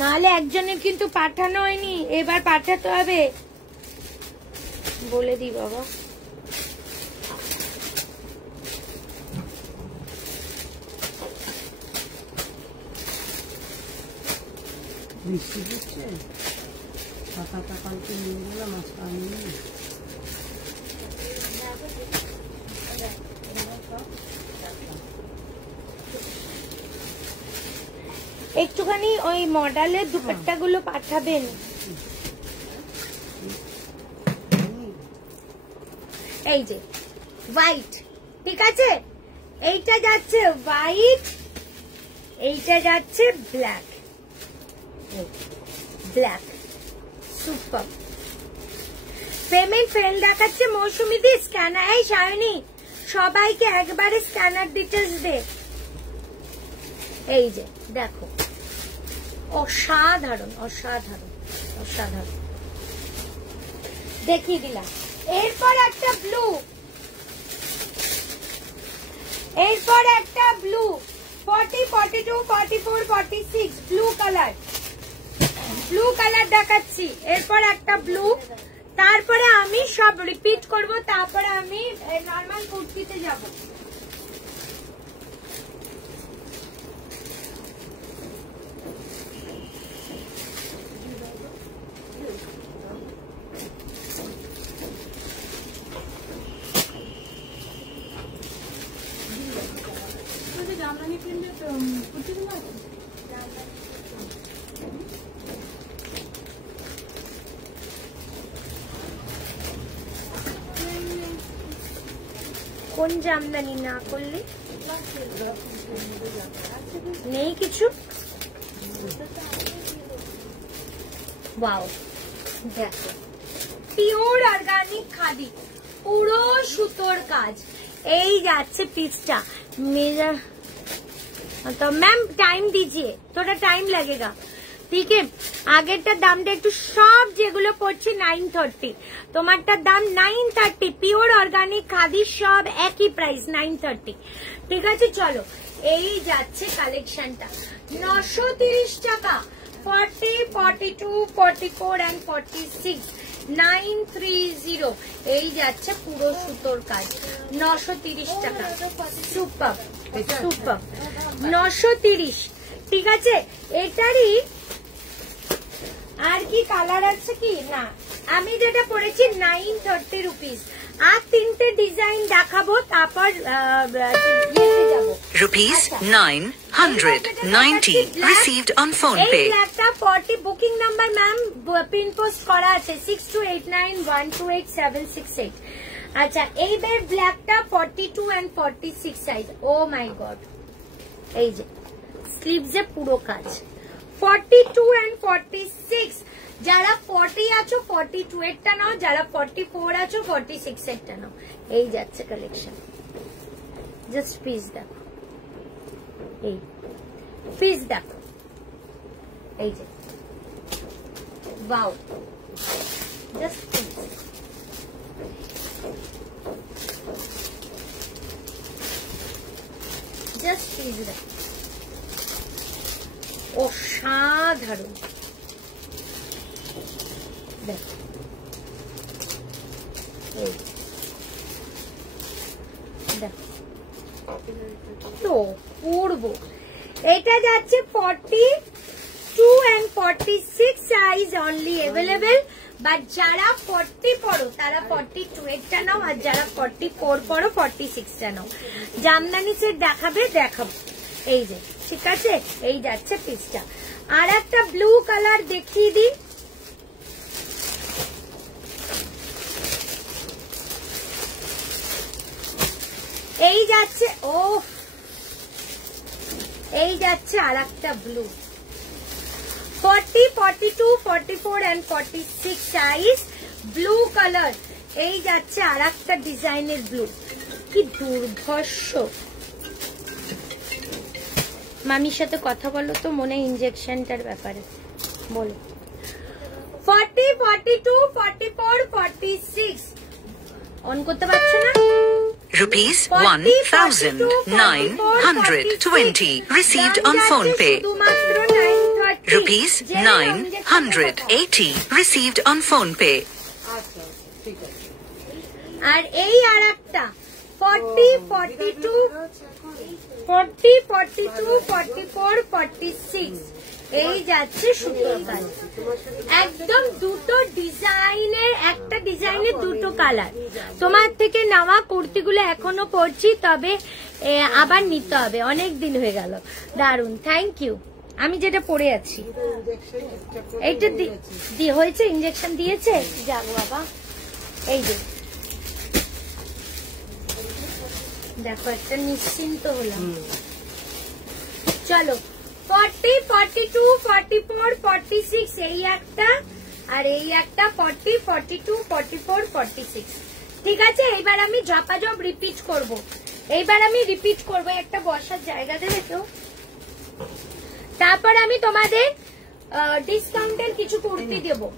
নাহলে একজনের কিন্তু পাঠানো হয়নি, এবার পাঠাতে হবে। বলে দি বাবা। বৃষ্টি দিচ্ছে, পাতা কালকে নিয়ে গেলাম, আজকে আনিনি। একটুখানি ওই মডেলের দুপাট্টা গুলো পাঠাবেন। এই যে হোয়াইট, ঠিক আছে, এইটা যাচ্ছে হোয়াইট, এইটা যাচ্ছে black. Black super. Payment fail দেখাচ্ছে মৌসুমি দি। স্ক্যানার, এই সায়নী সবাইকে একবারে স্ক্যানার ডিটেলস দে। এই যে দেখো, অসাধারণ অসাধারণ অসাধারণ, দেখিয়ে দিলাম। এরপর একটা ব্লু, এরপর একটা blue 40, 42, 44, 46 blue colour, blue colour দেখাচ্ছি। এরপর একটা ব্লু, তারপরে আমি সব রিপিট করব, তারপরে আমি নর্মাল কুর্তিতে যাব। কোন জামদানি না করলে নেই কিছু। ওয়াও, দেখো পিওর অর্গানিক খাদি, পুরো সুতোর কাজ। এই যাচ্ছে পিসটা मेरा, तो मैम टाइम दीजिए, थोड़ा टाइम लगेगा, ठीक है। আগেরটার দামটা একটু, সব যেগুলো পড়ছে 930, তোমারটার দাম 930, পিওর অর্গানিক খাদি, সব একই প্রাইস 930, ঠিক আছে। চলো, এই যাচ্ছে কালেকশনটা 930 টাকা, 40, 42, 44 and 46 930। এই যাচ্ছে পুরো সুতোর কাজ 930 টাকা। সুপার সুপার, 930, ঠিক আছে। এটারই আর কি কালার আছে কি না, আমি যেটা পড়েছি 930 রুপিস। আর তিনটে ডিজাইন দেখাবো, তারপর যাবো। Rupees 990 received on phone এই pay. ব্ল্যাকটা 40, booking number ma'am pin post করা আছে 6289128768। আচ্ছা, এইবার ব্ল্যাকটা 42 and 46 size. Oh my God, এই যে স্লিভসে পুরো কাজ 42 and 46। যারা 40 আছো 42 এরটা নাও, যারা 44 আছো 46 এরটা নাও। এই যাচ্ছে কালেকশন, জাস্ট পিস দেখো, এই পিস দেখো, এই যে wow, just piece. Just piece দেখো, অসাধারণ। দেখো, এই দেখো তো পড়বো। এটা যাচ্ছে 42 and 46 size only available, but যারা 40 পড়ো তারা 42 এরটা নাও, আর যারা 44 পড়ো 46 টা নাও। জামদানি সেট দেখাবে, দেখাবো, এই যে, ঠিক আছে। এই যাচ্ছে পিসটা। আর একটা ব্লু কালার দেখিয়ে দিই, এই যাচ্ছে, ও এই যাচ্ছে আর একটা blue 40, 42, 44 and 46 size blue colour. এই যাচ্ছে আর একটা ডিজাইনের ব্লু, কি দুর্ধর্ষ। মামির সাথে কথা বলো তো, মনে ইনজেকশনটার ব্যাপারে বলো। 40, 42, 44, 46 অন করতে পারছো না? Rupees 1920 received on phone pay. Rupees 980 received on phone pay. আচ্ছা, ঠিক আছে। আর এই আর একটা 40, 42, 40, 42, 44, 46 এই যাচ্ছে সুতোর কাজ। একদম দুটো ডিজাইনের, একটা ডিজাইনের দুটো কালার। তোমার থেকে নেওয়া কুর্তিগুলো এখনো পরছি, তবে আবার নিতে হবে, অনেক দিন হয়ে গেল। দারুন, থ্যাংক ইউ। আমি যেটা পরে আছি এইটা হয়েছে, ইঞ্জেকশন দিয়েছে, যাক বাবা। এই যে দেখো একটা নিশ্চিন্ত হলাম। চলো 40, 42, 44, 46 এই একটা, আর এই একটা 40, 42, 44, 46। ঠিক আছে, এইবার আমি ঝপাঝপ রিপিট করব। একটা বসার জায়গা দেবে কেউ? তারপর আমি তোমাদের ডিসকাউন্টের কিছু কুর্তি দেবো।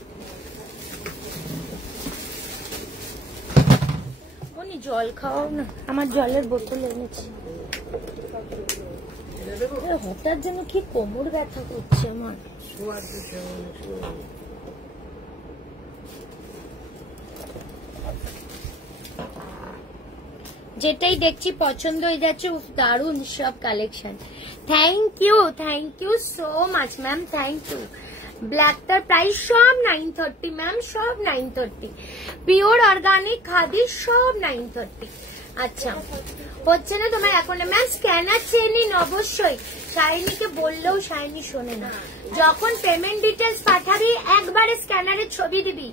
জল খাওয়াও না, আমার জলের বোতল এনেছি। হঠাৎ যেন কি কোমর ব্যথা করছে আমার। যেটাই দেখছি পছন্দ হয়ে যাচ্ছে, দারুণ সব collection. Thank you so much ma'am, thank you. ব্ল্যাকটার প্রাইস সব 930 ম্যাম, সব 930। পিওর অর্গানিক খাদি সব 930। আচ্ছা হচ্ছে না তোমার এখন? ম্যাম স্ক্যানার চেয়ে নিন অবশ্যই। শাইনিকে বললেও শাইনি শোনে না। যখন পেমেন্ট ডিটেলস পাঠাবি একবারে স্ক্যানারের ছবি দিবি।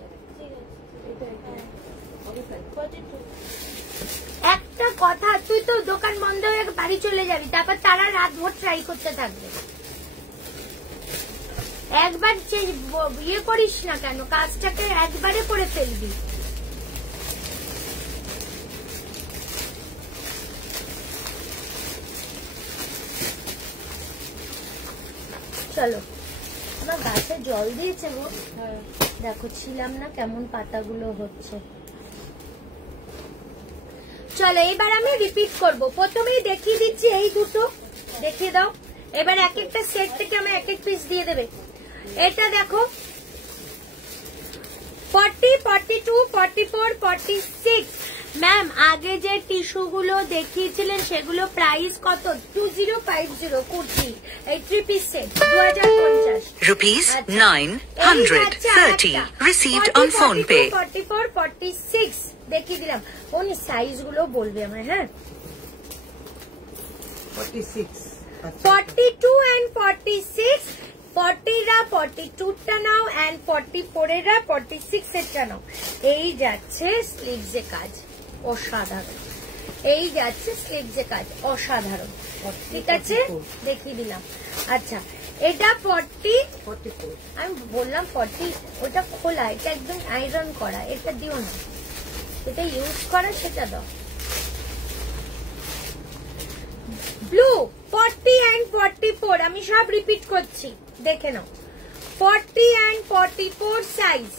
একটা কথা, তুই তো দোকান বন্ধ হয়ে বাড়ি চলে যাবি, তারপর তারা রাত ভোর ট্রাই করতে থাকবে। একবার ইয়ে করিস না কেন, কাজটাকে একবারে করে ফেলবি। চলো, আমার গাছে জল দিয়েছে গো, দেখো ছিলাম না কেমন পাতাগুলো হচ্ছে। চলো এবার আমি রিপিট করব। প্রথমেই দেখিয়ে দিচ্ছি এই দুটো, দেখিয়ে দাও। এবার এক একটা সেট থেকে আমি এক এক পিস দিয়ে দেবে। এটা দেখো 40, 42, 44, 46। ম্যাম আগে যে টিস্যু গুলো দেখিয়েছিলেন সেগুলো প্রাইস কত? 2050 কুর্তি, এই 3 piece set 2050 rupees 930 received on phone pay. 44, 46 দেখিয়ে দিলাম। উনি সাইজ গুলো বলবে আমায়। হ্যাঁ 46, 42 and 46, 40 42টা নাও এন্ড 44 46 নাও। এই যাচ্ছে স্লিভস এ কাজ, অসাধারণ। এই যাচ্ছে স্লিভস এ কাজ, অসাধারণ। ঠিক আছে, দেখিয়ে দিলাম। আচ্ছা এটা 44, আমি বললাম 40, ওটা খোলা, এটা একদম আয়রন করা। এটা দিও না, এটা ইউজ করা, সেটা দাও। ব্লু 40 and 44, আমি সব রিপিট করছি, দেখে নাও। 40 and 44 সাইজ।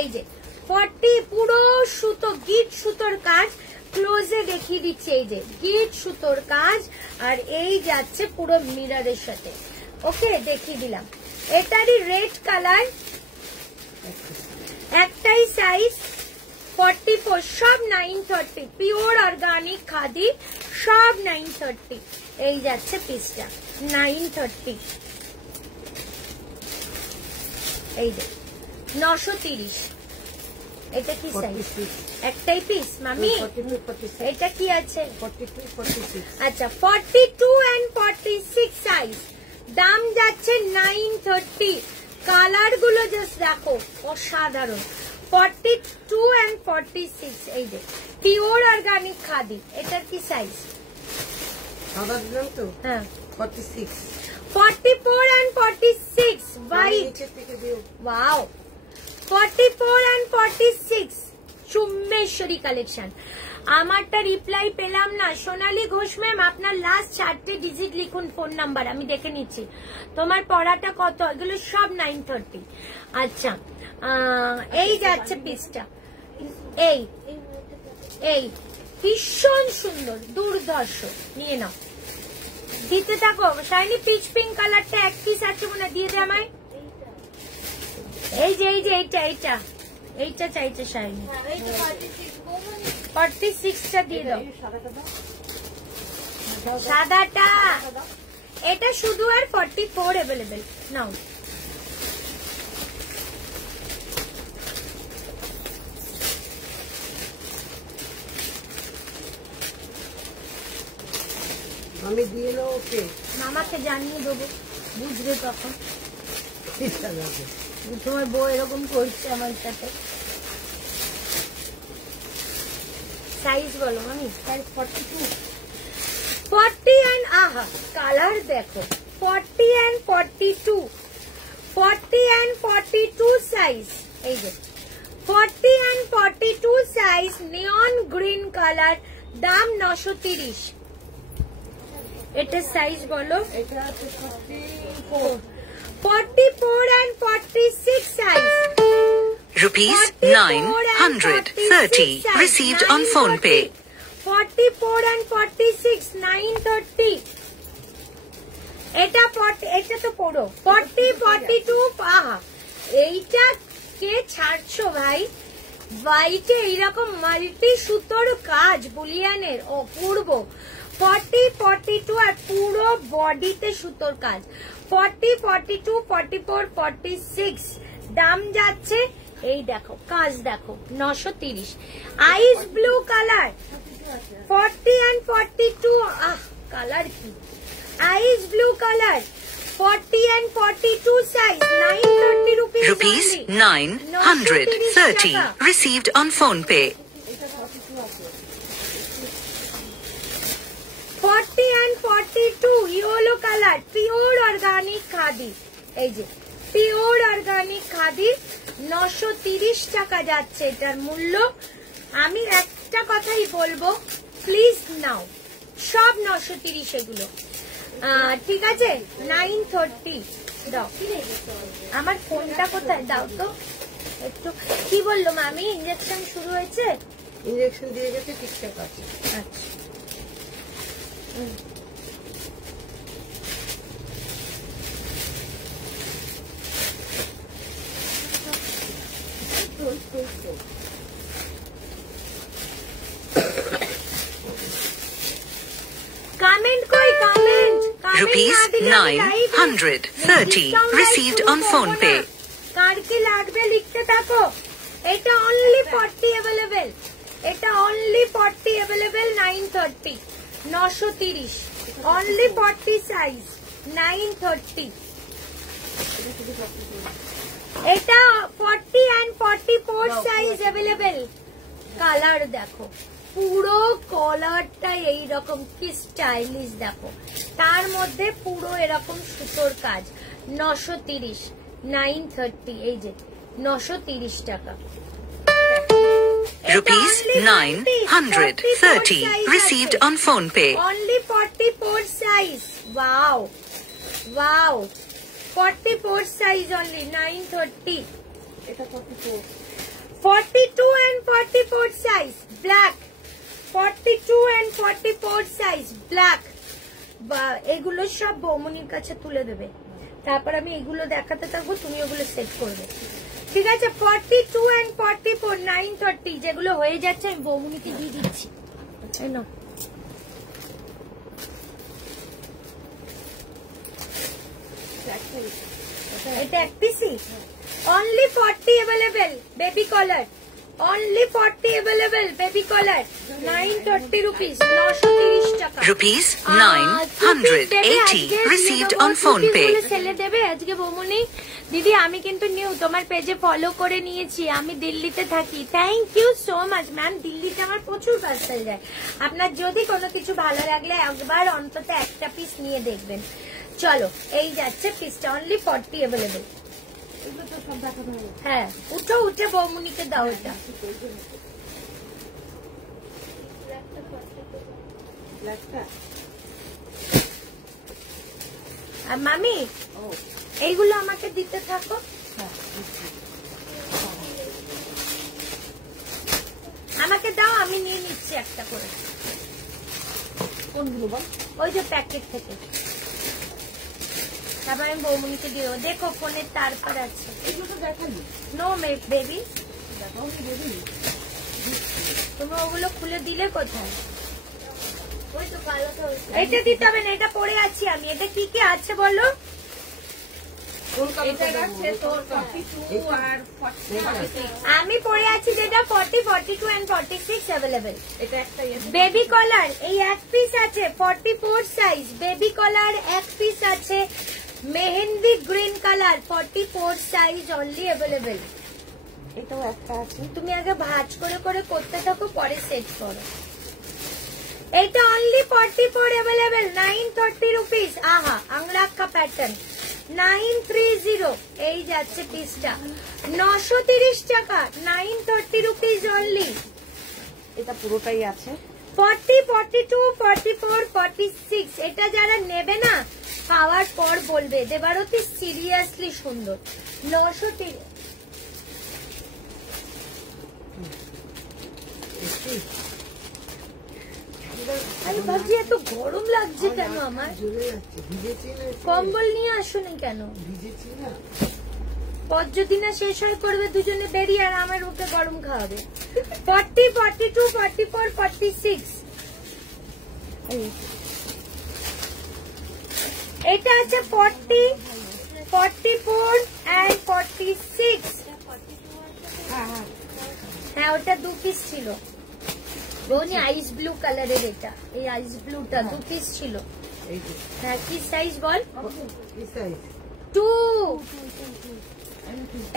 এই যে 40 পুরো সুতো, গিট সুতোর কাজ, ক্লোজে দেখিয়ে দিচ্ছে। এই যে গিট সুতোর কাজ, আর এই যাচ্ছে পুরো মিররের সাথে। ওকে, দেখিয়ে দিলাম। এটারই রেড কালার, একটাই সাইজ 44, সব 930। পিওর অর্গানিক খাদি, সব 930। এই যাচ্ছে পিসটা 930। এই যে 930। এটা কি সাইজ? একটাই পিস মামি। এটা কি আছে? 42, 46। আচ্ছা 42 and 46 সাইজ, দাম যাচ্ছে 930। কালার গুলো জাস্ট দেখো, অসাধারণ। 42 and 46, এই যে পিওর অর্গানিক খাদি। এটার কি সাইজ? সাদা দিলাম তো। হ্যাঁ 46, 44 and 46 হোয়াইট। নিচের থেকে দিও। Wow, 44 and 46 Chumbeshwari collection. আমারটা রিপ্লাই পেলাম না। সোনালী ঘোষ ম্যাম, আপনার লাস্ট 4টে ডিজিট লিখুন, ফোন নাম্বার আমি দেখে নিচ্ছি। তোমার পড়াটা কত? এগুলো সব 930। আচ্ছা এই যাচ্ছে পিসটা, এই এই ভীষণ সুন্দর, দুর্ধর্ষ। নিয়ে নাও, দিতে থাকো। শাইনি পিচ পিঙ্ক কালারটা এক পিস আছে মনে, দিয়ে দে আমায়। এই যে এইটা এইটা এইটা চাইছে শাইনি। 46টা দিয়ে দাও। সাদাটা এটা শুধু আর 44 অ্যাভেলেবেল নাও। আমি দিয়ে নেবো ওকে, মামাকে জানিয়ে দেবো, বুঝবে তখন তোমার বউ এরকম করছে আমার সাথে। সাইজ বলো মামি। সাইজ 42 40 এন্ড আহা কালার দেখো 40 এন্ড 42 40 এন্ড 42 সাইজ। এই যে 40 and 42 size neon green colour, দাম 930। এটার সাইজ বলো। এটা হচ্ছে 44 44 and 46 size. Rupees 930 received on phone pay. 44 and 46 930. এটা তো পড়ো 40 42 আহা এইটা কে ছাড়ছো ভাই। হোয়াইটে এইরকম মাল্টি সুতোর কাজ বুলিয়ানের অপূর্ব। 40 42 আর পুরো বডিতে সুতোর কাজ। 40 42 44 46 দাম যাচ্ছে। এই দেখো কাজ দেখো 930। আইস ব্লু কালার 40 and 42 আহ কালার কি ice blue colour 40 and 42 size 930 rupees. Rupees 930 received on phone pay. 40 and 42 yellow color pure organic khadi. এই যে পিওর অর্গানিক খাদি 930 টাকা যাচ্ছে এটার মূল্য। আমি একটা কথাই বলবো প্লিজ নাও, সব 930 এগুলো ঠিক আছে। 930 দাও। আমার ফোনটা কোথায় দাও তো একটু। কি বললো মামি ইনজেকশন শুরু হয়েছে? ইনজেকশন দিয়ে গেছে ঠিকঠাক আছে। আচ্ছা কমেন্ট কই comment. Rupees 930 received on phone pay. কার কি লাগবে লিখতে থাকো। এটা অনলি 40 अवेलेबल, এটা অনলি 40 अवेलेबल 930 930 অনলি 40 সাইজ 930। এটা 40 and 44 সাইজ अवेलेबल। কালার দেখো পুরো কলারটা এইরকম কি স্টাইলিশ দেখো, তার মধ্যে পুরো এরকম সুতোর কাজ 930 930। এই যে 930 টাকা। Rupees 930 received on phone pay. Only 44 size. Wow. Wow. 44 size only 930. এটা 44 42 and 44 size black. 42 and 44 size black. বা এগুলো সব বৌমনির কাছে তুলে দেবে, তারপর আমি এগুলো দেখাতে থাকবো, তুমি ওগুলো সেট করবে ঠিক আছে। 42 and 44 930 যেগুলো হয়ে যাচ্ছে আমি বৌমনিকে দিয়ে দিচ্ছি। এটা এক পিসি only 40 available baby collar, only 40 available baby collar 930 rupees 930 টাকা। Rupees 980 received on phone pay. সেলে দেবে আজকে বৌমনি। দিদি আমি কিন্তু নিউ তোমার পেজে ফলো করে নিয়েছি, আমি দিল্লিতে থাকি। Thank you so much ma'am. দিল্লিতে আমার প্রচুর পার্সেল যায়। আপনার যদি কোনো কিছু ভালো লাগলে একবার অন্তত একটা পিস নিয়ে দেখবেন। চলো এই যাচ্ছে পিসটা অনলি 40 अवेलेबल। হ্যাঁ উঠো উঠে বৌমনিকে দাও এটা। আর মামি এইগুলো আমাকে দিতে থাকো। আমাকে দাও আমি নিয়ে নিচ্ছি একটা করে। কোনগুলো বল? ওই যে প্যাকেট থেকে, তারপর আমি বৌমনিকে দিয়ে দেবো। দেখো ফোনের তারপর আছে। এগুলো তো দেখালি। নো বেবি দেখাও নি বেবি। তুমি ওগুলো খুলে দিলে কোথায়? এটা দিতে হবে না, এটা পরে আছি আমি। এটা কি কি আছে বলো? আমি পরে আছি যেটা 40, 42 and 46 অ্যাভেলেবেল। বেবি কলার এই এক পিস আছে 44 সাইজ। বেবি কলার এক পিস আছে mehendi green colour 44 size only available. এটাও একটা আছে। তুমি আগে ভাঁজ করে করে করতে থাকো, পরে সেট করো। এটা অনলি 44 অ্যাভেলেবেল, 930 রুপিস। আহা, আংরাক্কা প্যাটার্ন 930। এই যাচ্ছে পিসটা 930 টাকা, 930 রুপিস অনলি। এটা পুরোটাই আছে 40, 42, 44, 46। এটা যারা নেবে না পাওয়ার পর বলবে দেবারতী সিরিয়াসলি সুন্দর। 930। আমি ভাবছি এত গরম লাগছে কেন আমার? কম্বল নিয়ে আসুনি কেন? পথ যদি না শেষ হয়ে করবে দুজনে বেরিয়ে, আর আমার ওকে গরম খাওয়াবে। 40, 42, 44, 46। এটা আছে 40, 44 and 46। হ্যাঁ, ওটা 2 পিস ছিল। বৌনি আইস ব্লু কালারের, এটা এই আইস ব্লুটা 2 পিস ছিল। হ্যাঁ, কি সাইজ বল? 2।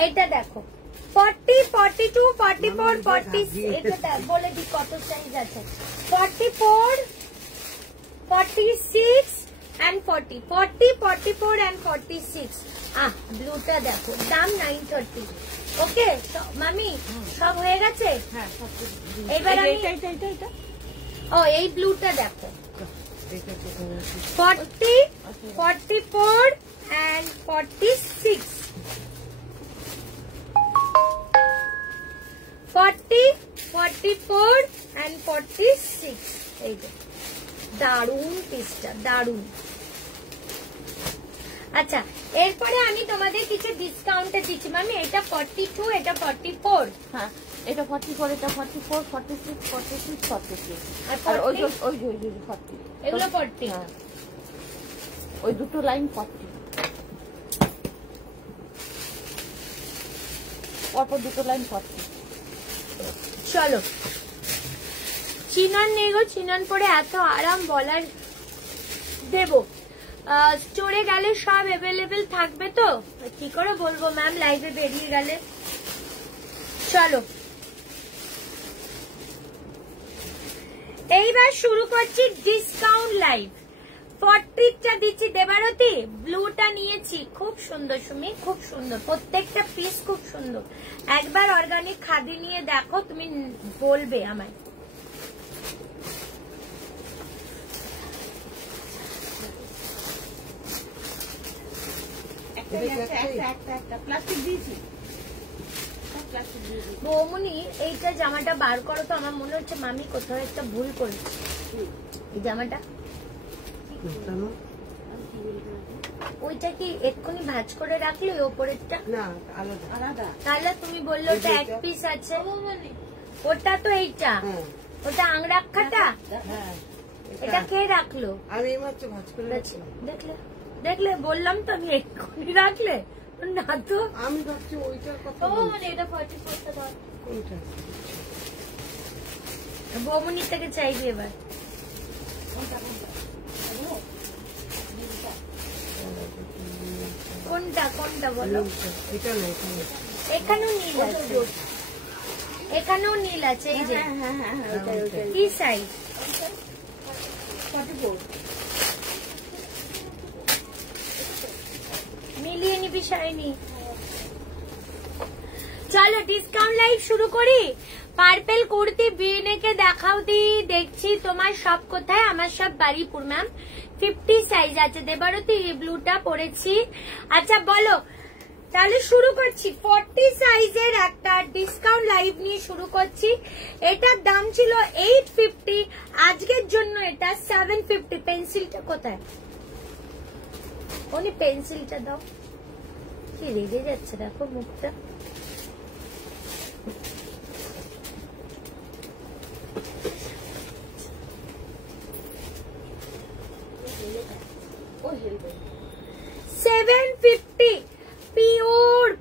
এটা দেখো 40, 42, 44, 46। এটা বলে দি কত সাইজ আছে। 44, 46 and 40, 40, 44 and 46। ব্লুটা দেখো, দাম 930। ওকে মামি, সব হয়ে গেছে। এবার এই ব্লুটা দেখো 40, 44 and 46। 40, 44 and 46। এই যে দারুন পিসটা, দারুন। আচ্ছা, এরপরে আমি তোমাদের কিছু ডিসকাউন্টে দিচ্ছি মামি। এটা 42, এটা 44। হ্যাঁ, এটা 44, এটা 44, 46, 46, 46। আর ওই 40 এগুলো 40। হ্যাঁ, ওই দুটো লাইন 40, অল্প দুটো লাইন 40। চলো, চিনন নেই গো, চিনন পরে এত আরাম বলার দেবো। স্টোরে গেলে সব অ্যাভেলেবেল থাকবে তো? কি করে বলবো ম্যাম, লাইভে বেরিয়ে গেলে। চলো, এইবার শুরু করছি ডিসকাউন্ট লাইভ। 40টা দিচ্ছি দেবারতী। ব্লুটা নিয়েছি, খুব সুন্দর সুমি, খুব সুন্দর, প্রত্যেকটা পিস খুব সুন্দর। একবার অর্গানিক খাদি নিয়ে দেখো, তুমি বলবে আমায়। বৌমনি, এইটা জামাটা বার করো তো, আমার মনে হচ্ছে মামি কোথাও একটা ভুল করেছে। এই জামাটা ওইটা কি এক্ষুনি ভাঁজ করে রাখলে? ওপরেরটা না, আলাদা। তাহলে তুমি বললো ওটা এক পিস আছে। ওটা তো এইটা, ওটা আংরাক্ষাটা। এটা কে রাখলো? আমি মাত্র ভাঁজ করে দেখলে দেখলে, বললাম তো আমি এক্ষুনি রাখলে না তো। আমি ভাবছি ওইটার কথা। এটা 44টা বল। কোনটা? বৌমনির থেকে চাইবি এবার। কোনটা কোনটা বলো? এটা না, এখানেও নীল আছে, এখানেও নীল আছে। এই যে কি সাইজ? 44। মিলিয়ে নিবি শাইনি। চলো ডিসকাউন্ট লাইভ শুরু করি। পার্পেল কুর্তি বিএনএকে দেখাও দি। দেখছি তোমার সব কোথায়? আমার সব বাড়িপুর ম্যাম। 50 সাইজ আছে দেবারতী, ব্লুটা পরেছি। আচ্ছা বলো, তাহলে শুরু করছি। 40 সাইজের একটা ডিসকাউন্ট লাইভ নিয়ে শুরু করছি। এটার দাম ছিল 850, আজকের জন্য এটা 750। পেন্সিলটা কোথায়? উনি পেন্সিলটা দাও। কি রেগে যাচ্ছে দেখো মুখটা। 750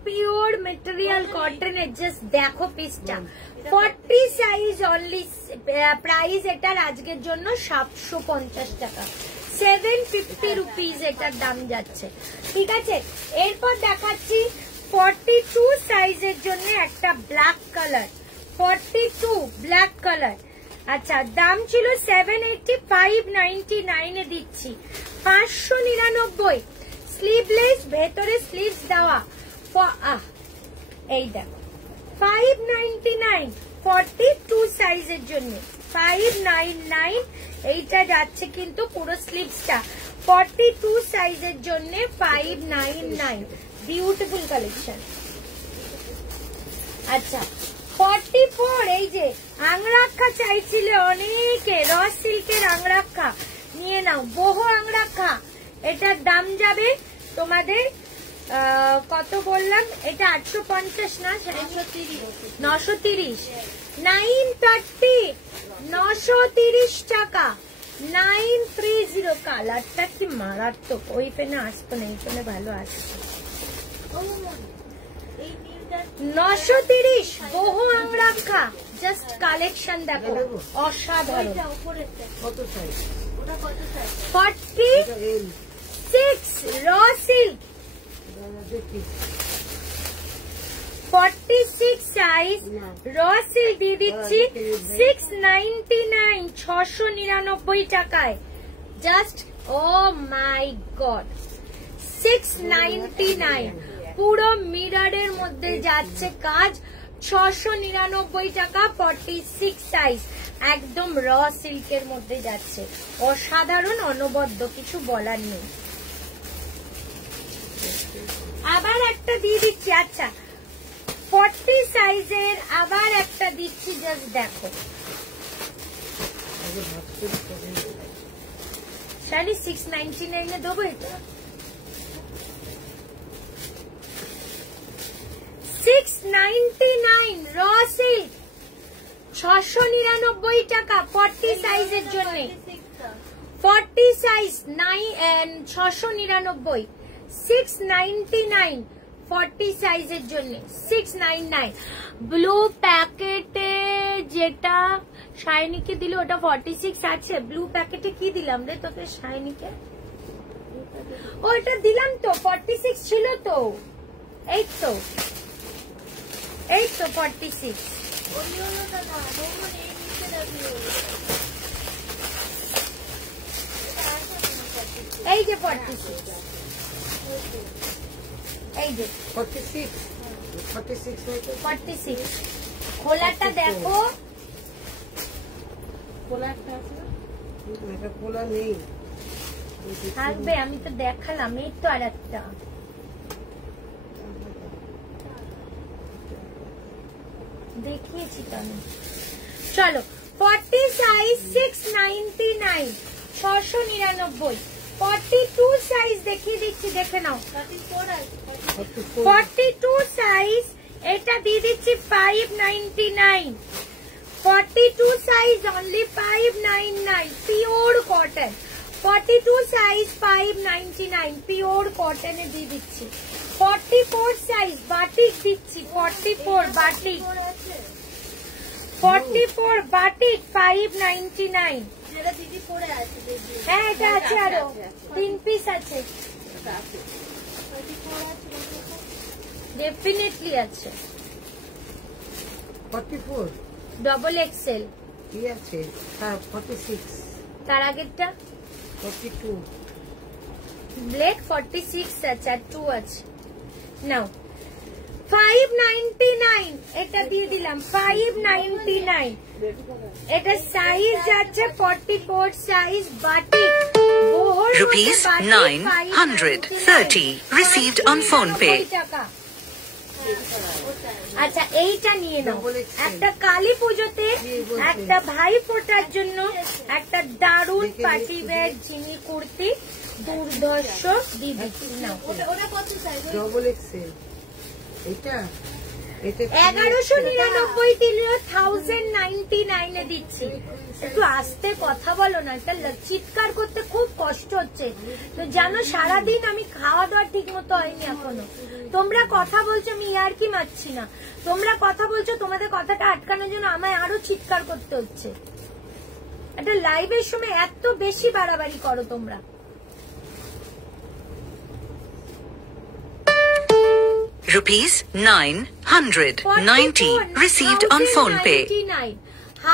পিওর মেটেরিয়াল কটনের। জাস্ট দেখো পিসটা, 40 সাইজ অনলি। প্রাইস এটার আজকের জন্য 750 টাকা, 750 রুপিস এটার দাম যাচ্ছে। ঠিক আছে, এরপর দেখাচ্ছি 42 সাইজের জন্য একটা ব্ল্যাক কালার, 42 ব্ল্যাক কালার। আচ্ছা, দাম ছিল 780, 599 এ দিচ্ছি, 599। স্লিভলেস, ভেতরে স্লিভস দেওয়া। এই দেখো 599, 42 সাইজের জন্য 599। এইটা যাচ্ছে কিন্তু পুরো স্লিভসটা 42 সাইজের জন্য 599। Beautiful collection. আচ্ছা 44, এই যে আংরাক্ষা চাইছিলে অনেকে, র সিল্কের আংরাক্ষা নিয়ে নাও, বহু আংরাক্ষা। এটার দাম যাবে তোমাদের কত বললাম, এটা 850 না, 930, 930, 930 টাকা, 930। কালারটা কি মারাত্মক, ওই পেনে আসবো না, এই পেনে ভালো আসছে। 930 বহু আংরাক্ষা। জাস্ট কালেকশন দেখো, অসাধারণ। 46 raw silk, 46 size raw silk দিয়ে দিচ্ছি 699, 699 টাকায়। Just oh my god, 699। পুরো মিররের মধ্যে যাচ্ছে কাজ, 699 টাকা, 46 সাইজ, একদম র সিল্কের মধ্যে যাচ্ছে। অসাধারণ, অনবদ্য, কিছু বলার নেই। আবার একটা দিয়ে দিচ্ছি। আচ্ছা 40 সাইজের আবার একটা দিচ্ছি, জাস্ট দেখো। শাড়ি 699 এ দেবো এটা, 699 র সিল্ক, 699 টাকা, 40 সাইজের জন্য। 40 সাইজ 699, 699, 40 সাইজের জন্য 699। ব্লু প্যাকেটে যেটা শাইনিকে দিল ওটা 46 আছে। ব্লু প্যাকেটে কি দিলাম রে তোকে শাইনিকে? ওটা দিলাম তো, 46 ছিল তো, এই তো 46। এই যে 46, এই যে 46। খোলাটা দেখো, খোলা নেই, থাকবে। আমি তো দেখালাম, এই তো আর একটা দেখিয়েছি তো আমি। চলো 40 সাইজ 699, 699। 42 সাইজ দেখিয়ে দিচ্ছি, দেখে নাও। 42 সাইজ এটা দিয়ে দিচ্ছি 599, 42 size only 599, pure cotton. 42 size 599, pure কটনে দিয়ে দিচ্ছি। 44 সাইজ বাটিক দিচ্ছি, 44 বাটিক, 44 বাটিক 599। হ্যাঁ এটা আছে, আরো 3 পিস আছে, ডেফিনেটলি আছে। 44 ডবল এক্সেল কি আছে? 46 তার আগেরটা 42 ব্লেড 46 আছে, আর 2 আছে। নাও 599, এটা দিয়ে দিলাম 599। এটা সাইজ যাচ্ছে 44 size batik. Rupees 930 received on phone pay. আচ্ছা এইটা নিয়ে নাও, একটা কালী পুজোতে, একটা ভাই ফোটার জন্য একটা দারুণ পার্টি ওয়্যার জিনি কুর্তি, দুর্ধর্ষ দিয়ে দিচ্ছি। নাও ডবল এক্সেল, এটা 1199 দিল, 1099 এ দিচ্ছি। একটু আস্তে কথা বলো না, এটা চিৎকার করতে খুব কষ্ট হচ্ছে। হচ্ছে। তো জানো সারাদিন আমি খাওয়া দাওয়া ঠিক মতো হয়নি এখনো। তোমরা কথা বলছো, আমি ইয়ার্কি মারছি না, তোমরা কথা বলছো, তোমাদের কথাটা আটকানোর জন্য আমায় আরো চিৎকার করতে হচ্ছে। একটা লাইভের সময় এত বেশি বাড়াবাড়ি করো তোমরা। Rupees 990 received on phone pay.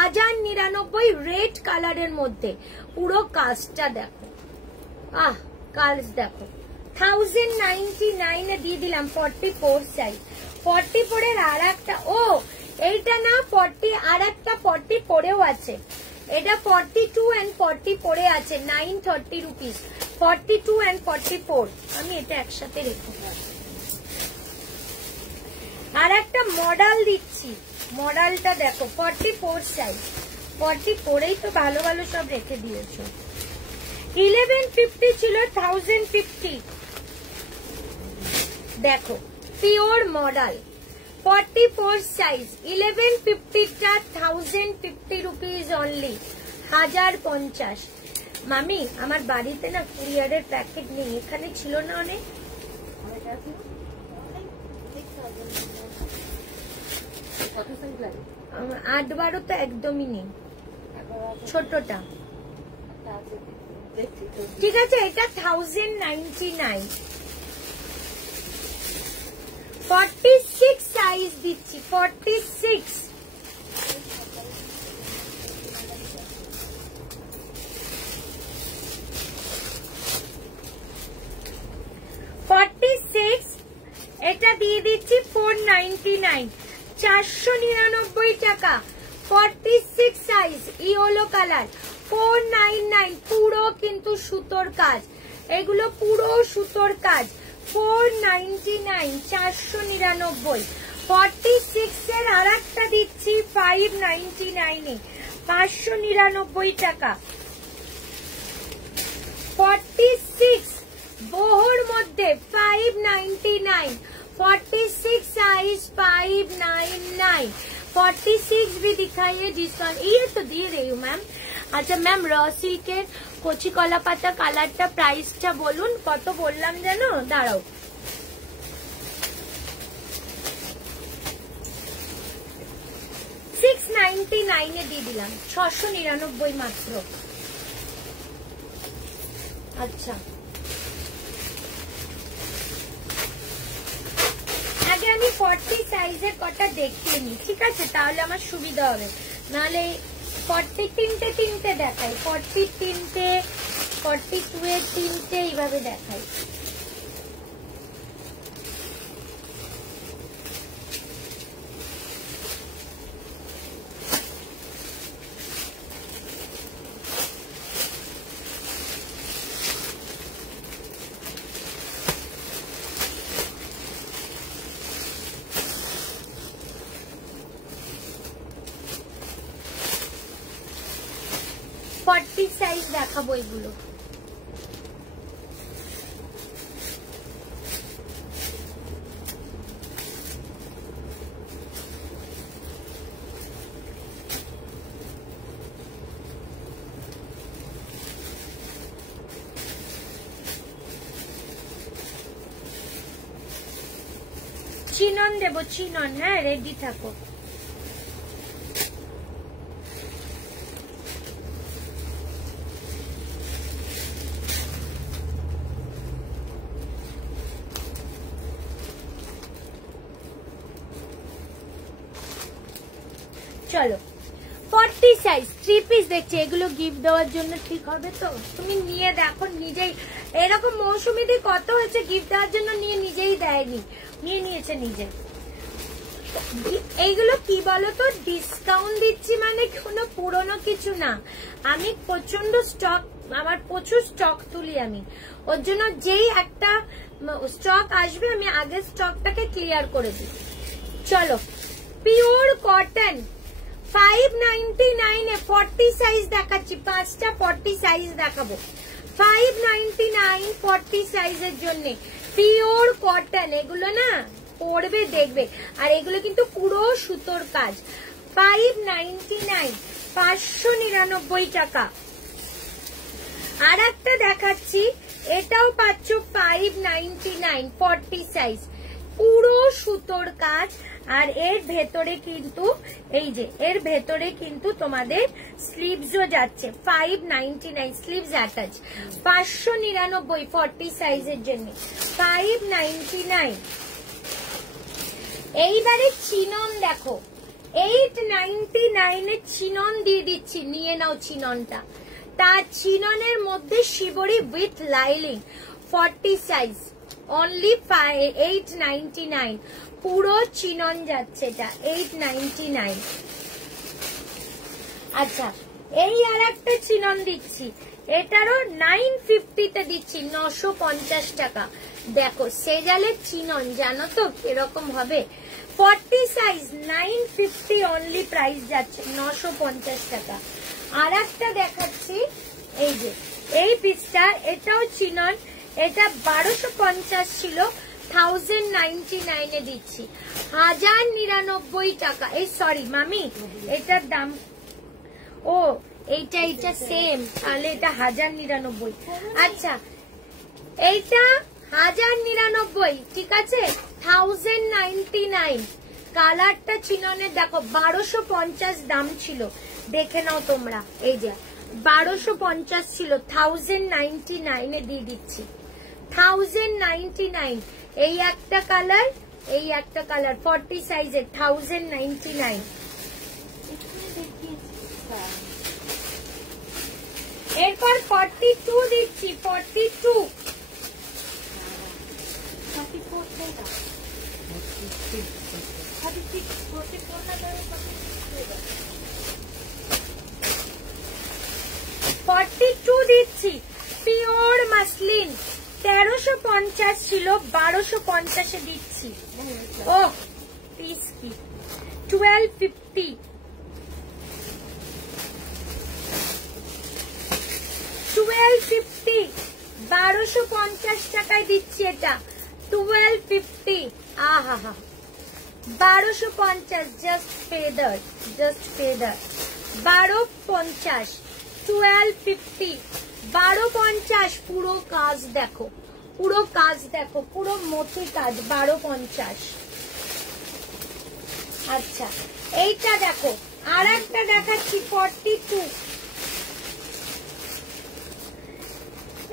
1099 red কালারের মধ্যে পুরো কাজটা দেখো, কাজ দেখো। 1099 এ দিয়ে দিলাম 44 সাইজ। 44 এর আর একটা, এইটা না 40, আর একটা 44 এও আছে। এটা 42 and 44 এ আছে, 930 রুপিস। 42 and 44 আমি এটা একসাথে রেখে আর একটা মডেল দিচ্ছি, মডেলটা দেখো 44 সাইজ। 44 এই তো ভালো ভালো সব রেখে দিয়েছো। 1150 ছিল, 1050 দেখো পিওর মডেল 44 সাইজ। 1150টা 1050 রুপিস অনলি, 1050। মামি আমার বাড়িতে না কুরিয়ারের প্যাকেট নেই, এখানে ছিল না অনেক, 8-12 তো একদমই নেই, ছোটটা। ঠিক আছে, এটা 1099। 46 সাইজ দিচ্ছি, 46। এটা দিয়ে দিচ্ছি 499, 499 টাকা। 46 সাইজ ইয়েলো কালার, 499। পুরো কিন্তু সুতোর কাজ, এগুলো পুরো সুতোর কাজ। 499, 499। 46 এর আর একটা দিচ্ছি 599 এ, 599 টাকা। 46 बोहर मध्य 599, 46 साइज 599। 46 भी दिखाइए डिस्काउंट, ये तो दे रही हूँ मैम। अच्छा मैम র সিল্কের কচি কলা পাতা কালারটা প্রাইসটা বলুন কত বললাম জানো, দাঁড়াও। $699 দিয়ে দিলাম, 699 মাত্র। আচ্ছা আগে আমি 40 সাইজের কটা দেখিয়ে নি, ঠিক আছে, তাহলে আমার সুবিধা হবে। নাহলে 40 তিনটে দেখাই, 40 তিনটে, 42 এর তিনটে, এইভাবে দেখাই। সাইজ দেখাবো এগুলো। চিনন দেবো, চিনন, হ্যাঁ রেডি থাকো। চলো 40 সাইজ 3 পিস দেখছি, এগুলো গিফট দেওয়ার জন্য ঠিক হবে তো? তুমি নিয়ে দেখো নিজেই, এরকম মৌসুমীদের কত হয়েছে গিফট দেওয়ার জন্য নিয়ে নিজেই দেয়নি, নিয়ে নিয়েছে নিজে। এইগুলো কি বলতো, ডিসকাউন্ট দিচ্ছি মানে কোনো পুরনো কিছু না, আমি প্রচন্ড স্টক, আমার প্রচুর স্টক তুলি আমি, ওর জন্য যেই একটা স্টক আসবে আমি আগের স্টকটাকে ক্লিয়ার করে দিই। চলো পিওর কটন 599 এ 40 সাইজ দেখাচ্ছি, 5টা 40 সাইজ দেখাবো। 599 40 সাইজের জন্য পিওর কটন, এগুলো না পরবে দেখবে, আর এগুলো কিন্তু পুরো সুতোর কাজ। 599, 599 টাকা। আর একটা দেখাচ্ছি, এটাও পাচ্ছ 599 40 সাইজ, পুরো সুতোর কাজ। আর এর ভেতরে কিন্তু এই যে এর ভেতরে কিন্তু তোমাদের স্লিভসও যাচ্ছে, 599 স্লিভস অ্যাটাচ, 599 40 সাইজের জন্য 599। এইবারে চিনন দেখো, 899 এর চিনন দিয়ে দিচ্ছি, নিয়ে নাও চিননটা। তার চিননের মধ্যে শিবরি উইথ লাইলিং 40 সাইজ, অনলি 899, পুরো চিনন যাচ্ছে এটা 899। আচ্ছা, এই আর একটা চিনন দিচ্ছি, এটারও 950 তে দিচ্ছি, 950 টাকা। দেখো সেজালের চিনন জানো তো কিরকম হবে, 40 সাইজ 950 অনলি প্রাইস যাচ্ছে, 950 টাকা। আর একটা দেখাচ্ছি, এই যে এই পিসটা, এটাও চিনন, এটা 1250 ছিল, 1099 এ দিচ্ছি, 1099 টাকা। এই সরি মামি, এটার দাম, ও এইটা সেম, তাহলে এটা 1099। আচ্ছা, এইটা 1099, ঠিক আছে, 1099। কালারটা চিননের দেখো 1250 দাম ছিল, দেখে নাও তোমরা, এই যে 1250 ছিল, 1099 এ দিয়ে দিচ্ছি, 1099। এই একটা কালার, এই একটা কালার 40 সাইজের, 1099। এরপর 42 দিচ্ছি, 42 42 দিচ্ছি, পিওর মাসলিন, 1350 ছিল, 1250 এ দিচ্ছি। ও পিস কি 1250, 1250, 1250 টাকায় দিচ্ছি এটা, 1250। আহা হা, 1250, জাস্ট ফেদার, জাস্ট ফেদার, 1250, 1250, 1250। পুরো কাজ দেখো, পুরো কাজ দেখো, পুরো মোটি কাজ, 1250। আচ্ছা, এইটা দেখো, আর একটা দেখাচ্ছি 42,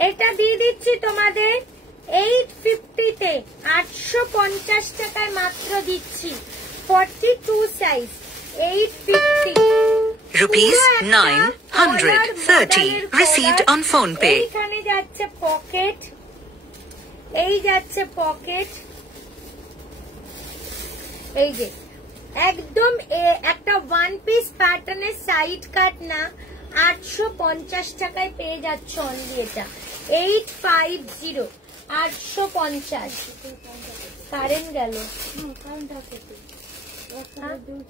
এটা দিয়ে দিচ্ছি তোমাদের 850 তে, 850 টাকায় মাত্র দিচ্ছি, 42 size, 850। Rupees 930 received on phone pay. এইখানে যাচ্ছে পকেট, এই যাচ্ছে পকেট, এই যে একদম একটা ওয়ান পিস প্যাটার্নের সাইড কাট না, 850 টাকায় পেয়ে যাচ্ছ অনলি এটা, 850, 850। কারেন্ট গেল,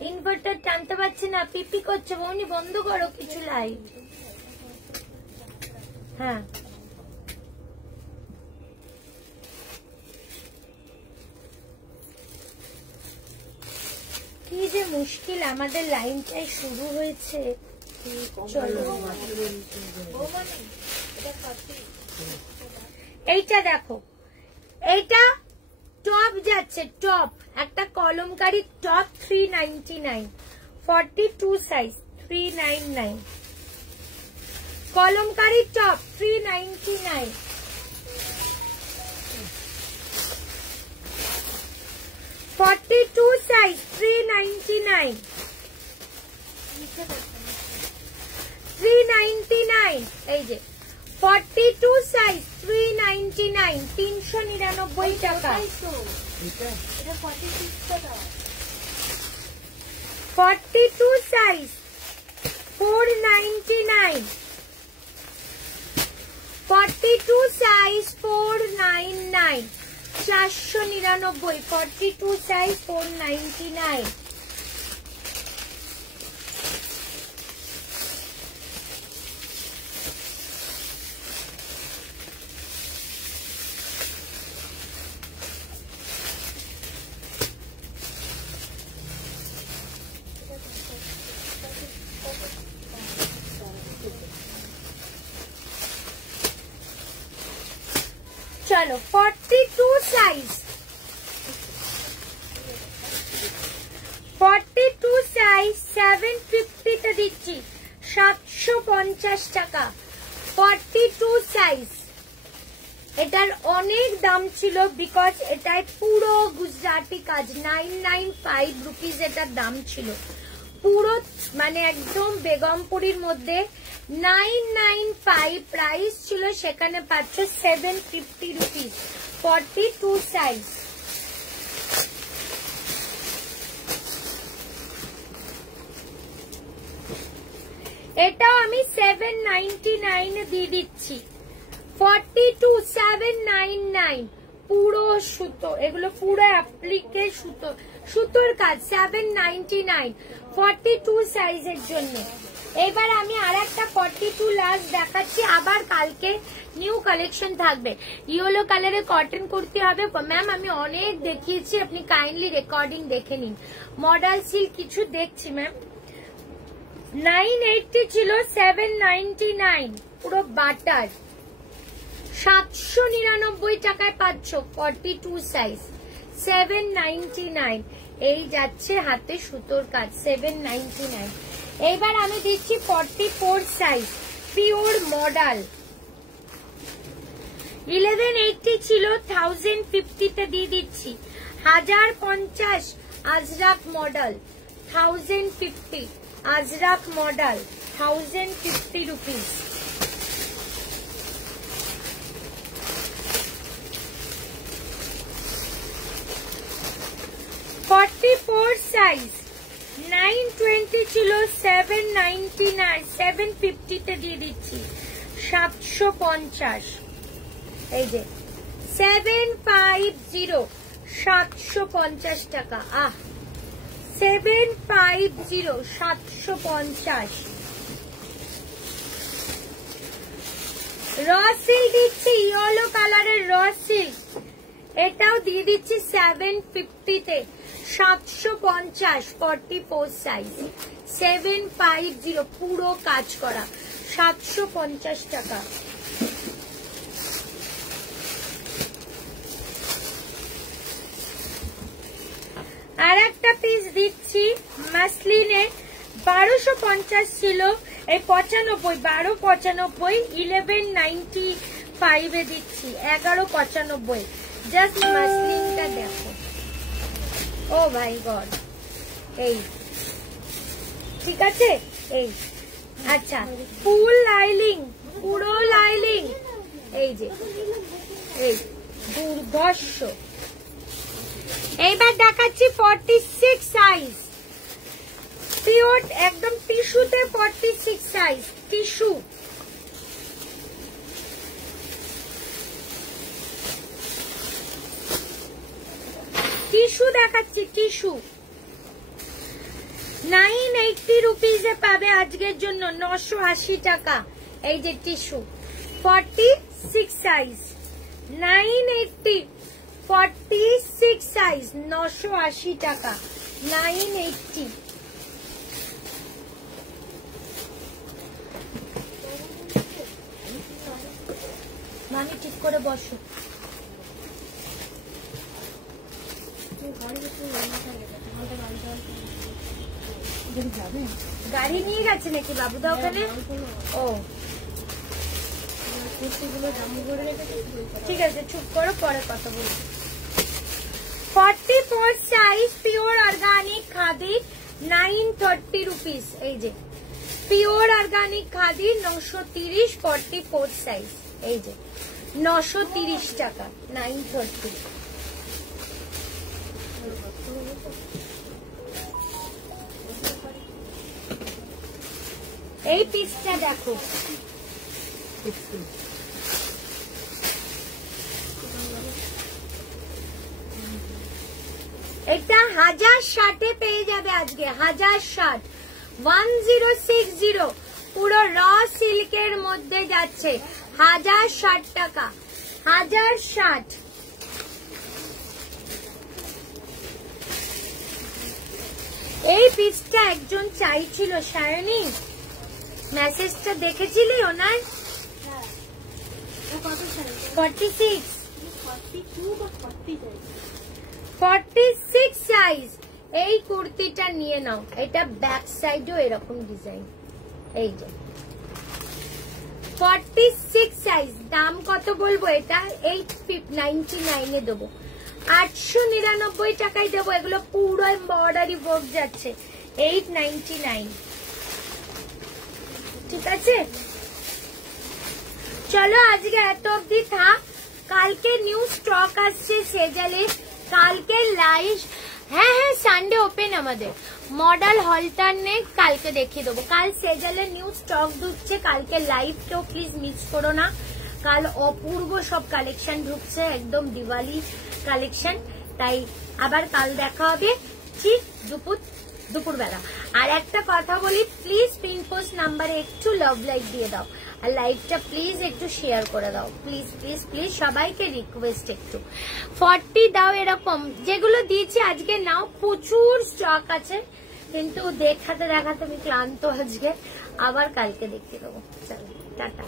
ইনভার্টার টানতে পারছি না, পিপি করছে, বৌনি বন্ধ করো কিছু লাইট। হ্যাঁ, কি যে মুশকিল, আমাদের লাইনটাই শুরু হয়েছে। চলো, এইটা দেখো, এইটা টপ যাচ্ছে, টপ একটা Kalamkari top, 399, 42 size, 399, Kalamkari top 399, 42 size, 399, 399। এই যে 42 সাইজ, 399, 399 টাকা। 42 সাইজ, 499, 42 সাইজ, 499, 499, 42 সাইজ, 499। চলো 42 সাইজ, 42 সাইজ 750 তে দিচ্ছি 750 টাকা। 42 সাইজ, এটার অনেক দাম ছিল বিকজ এটায় পুরো গুজরাটি কাজ। 995 রুপিস এটার দাম ছিল, পুরো মানে একদম বেগমপুরীর মধ্যে 995 প্রাইস ছিল, সেখানে পাচ্ছ 750 রুপিস। 42 সাইজ। এটাও আমি 799 দিয়ে দিচ্ছি। 42 799 পুরো সুতো, এগুলো পুরো অ্যাপ্লিকে সুতো, সুতোর কাজ 799 42 সাইজের জন্য। এবার আমি আর একটা 42 লাস্ট দেখাচ্ছি, আবার কালকে নিউ কালেকশন থাকবে। ইয়েলো কালারে কটন কুর্তি হবে ম্যাম, আমি অনেক দেখিয়েছি, আপনি কাইন্ডলি রেকর্ডিং দেখে নিন। মডেল সিল্ক কিছু দেখছি ম্যাম, 980 ছিল 799 পুরো বাটার, 799 টাকায় পাচ্ছ 42 সাইজ 799। এই যাচ্ছে হাতে সুতোর কাজ 799। এবার আমি দিচ্ছি 44 সাইজ পিওর মডেল, 1180 ছিল 1050 তে দিয়ে দিচ্ছি 1050 Ajrak model 1050 Ajrak model 1050 rupees. Size 920 ছিল 750 তে দিয়ে দিচ্ছি 750। এই যে 750 750 টাকা। 750 750। র সিল্ক দিচ্ছি, ইয়েলো কালারের র সিল্ক, এটাও দিয়ে দিচ্ছি 750 তে 750 44 সাইজ 750 পুরো কাজ করা 750 টাকা। আর একটা পিস দিচ্ছি মাসলিনে, 1250 ছিল, এই 95 1295 1195 এ দিচ্ছি 1195। জাস্ট মাসলিনটা দেখো, ও মাই গড, এই ঠিক আছে। এই আচ্ছা ফুল লাইলিং, পুরো লাইলিং, এই যে এই দুর্ধর্ষ। এইবার দেখাচ্ছি 46 সাইজ পিওর একদম টিস্যুতে 46 সাইজ টিস্যু, টিস্যু দেখাচ্ছি টিস্যু 980 রুপিসে পাবে আজকের জন্য 980 টাকা। এই যে টিস্যু 46 সাইজ 980 46 সাইজ 980 টাকা 980। মামি ঠিক করে বসো। গাড়ি নিয়ে গেছে নাকি বাবুদা ওখানে? ও ঠিক আছে, চুপ করো, পরে কথা বলছি। 44 size pure organic khadi 930 rupees. এই যে পিওর অর্গানিক খাদি 930 44 সাইজ, এই যে 930 টাকা 930। এই পিসটা দেখো, এটা 1060 পেয়ে যাবে আজকে 1060 1060 পুরো র সিল্কের মধ্যে যাচ্ছে 1060 টাকা 1060। এই পিসটা একজন চাইছিল সায়নী, মেসেজটা দেখেছিলি ওনার? 46 46 সাইজ এই কুর্তিটা নিয়ে নাও। এটা ব্যাক সাইডও এরকম ডিজাইন। এই যে 46 সাইজ। দাম কত বলবো? এটা 899 এ দেবো, 899 টাকায় দেবো। এগুলো পুরো এমব্রয়ডারি ওয়ার্ক যাচ্ছে, 899। ঠিক আছে, চলো আজকে এত অব্দি থাক। কালকে নিউ স্টক আসছে সেজালে, কালকে লাইভ। হ্যাঁ হ্যাঁ, সানডে ওপেন আমাদের। মডেল হলটার নেই, কালকে দেখিয়ে দেবো। কাল সেজালে নিউ স্টক ঢুকছে, কালকে লাইভ কেউ প্লিজ মিস করো না। কাল অপূর্ব সব কালেকশন ঢুকছে, একদম দিওয়ালি কালেকশন। তাই আবার কাল দেখা হবে ঠিক দুপুরবেলা। আর একটা কথা বলি, প্লিজ পিন পোস্ট নাম্বারে একটু লাভ লাইক দিয়ে দাও, আর লাইকটা প্লিজ একটু শেয়ার করে দাও। প্লিজ প্লিজ প্লিজ সবাইকে রিকোয়েস্ট, একটু 40 দাও। এরকম যেগুলো দিয়েছি আজকে নাও, প্রচুর স্টক আছে, কিন্তু দেখাতে দেখাতে আমি ক্লান্ত আজকে। আবার কালকে দেখিয়ে দেবো। চলো টাটা।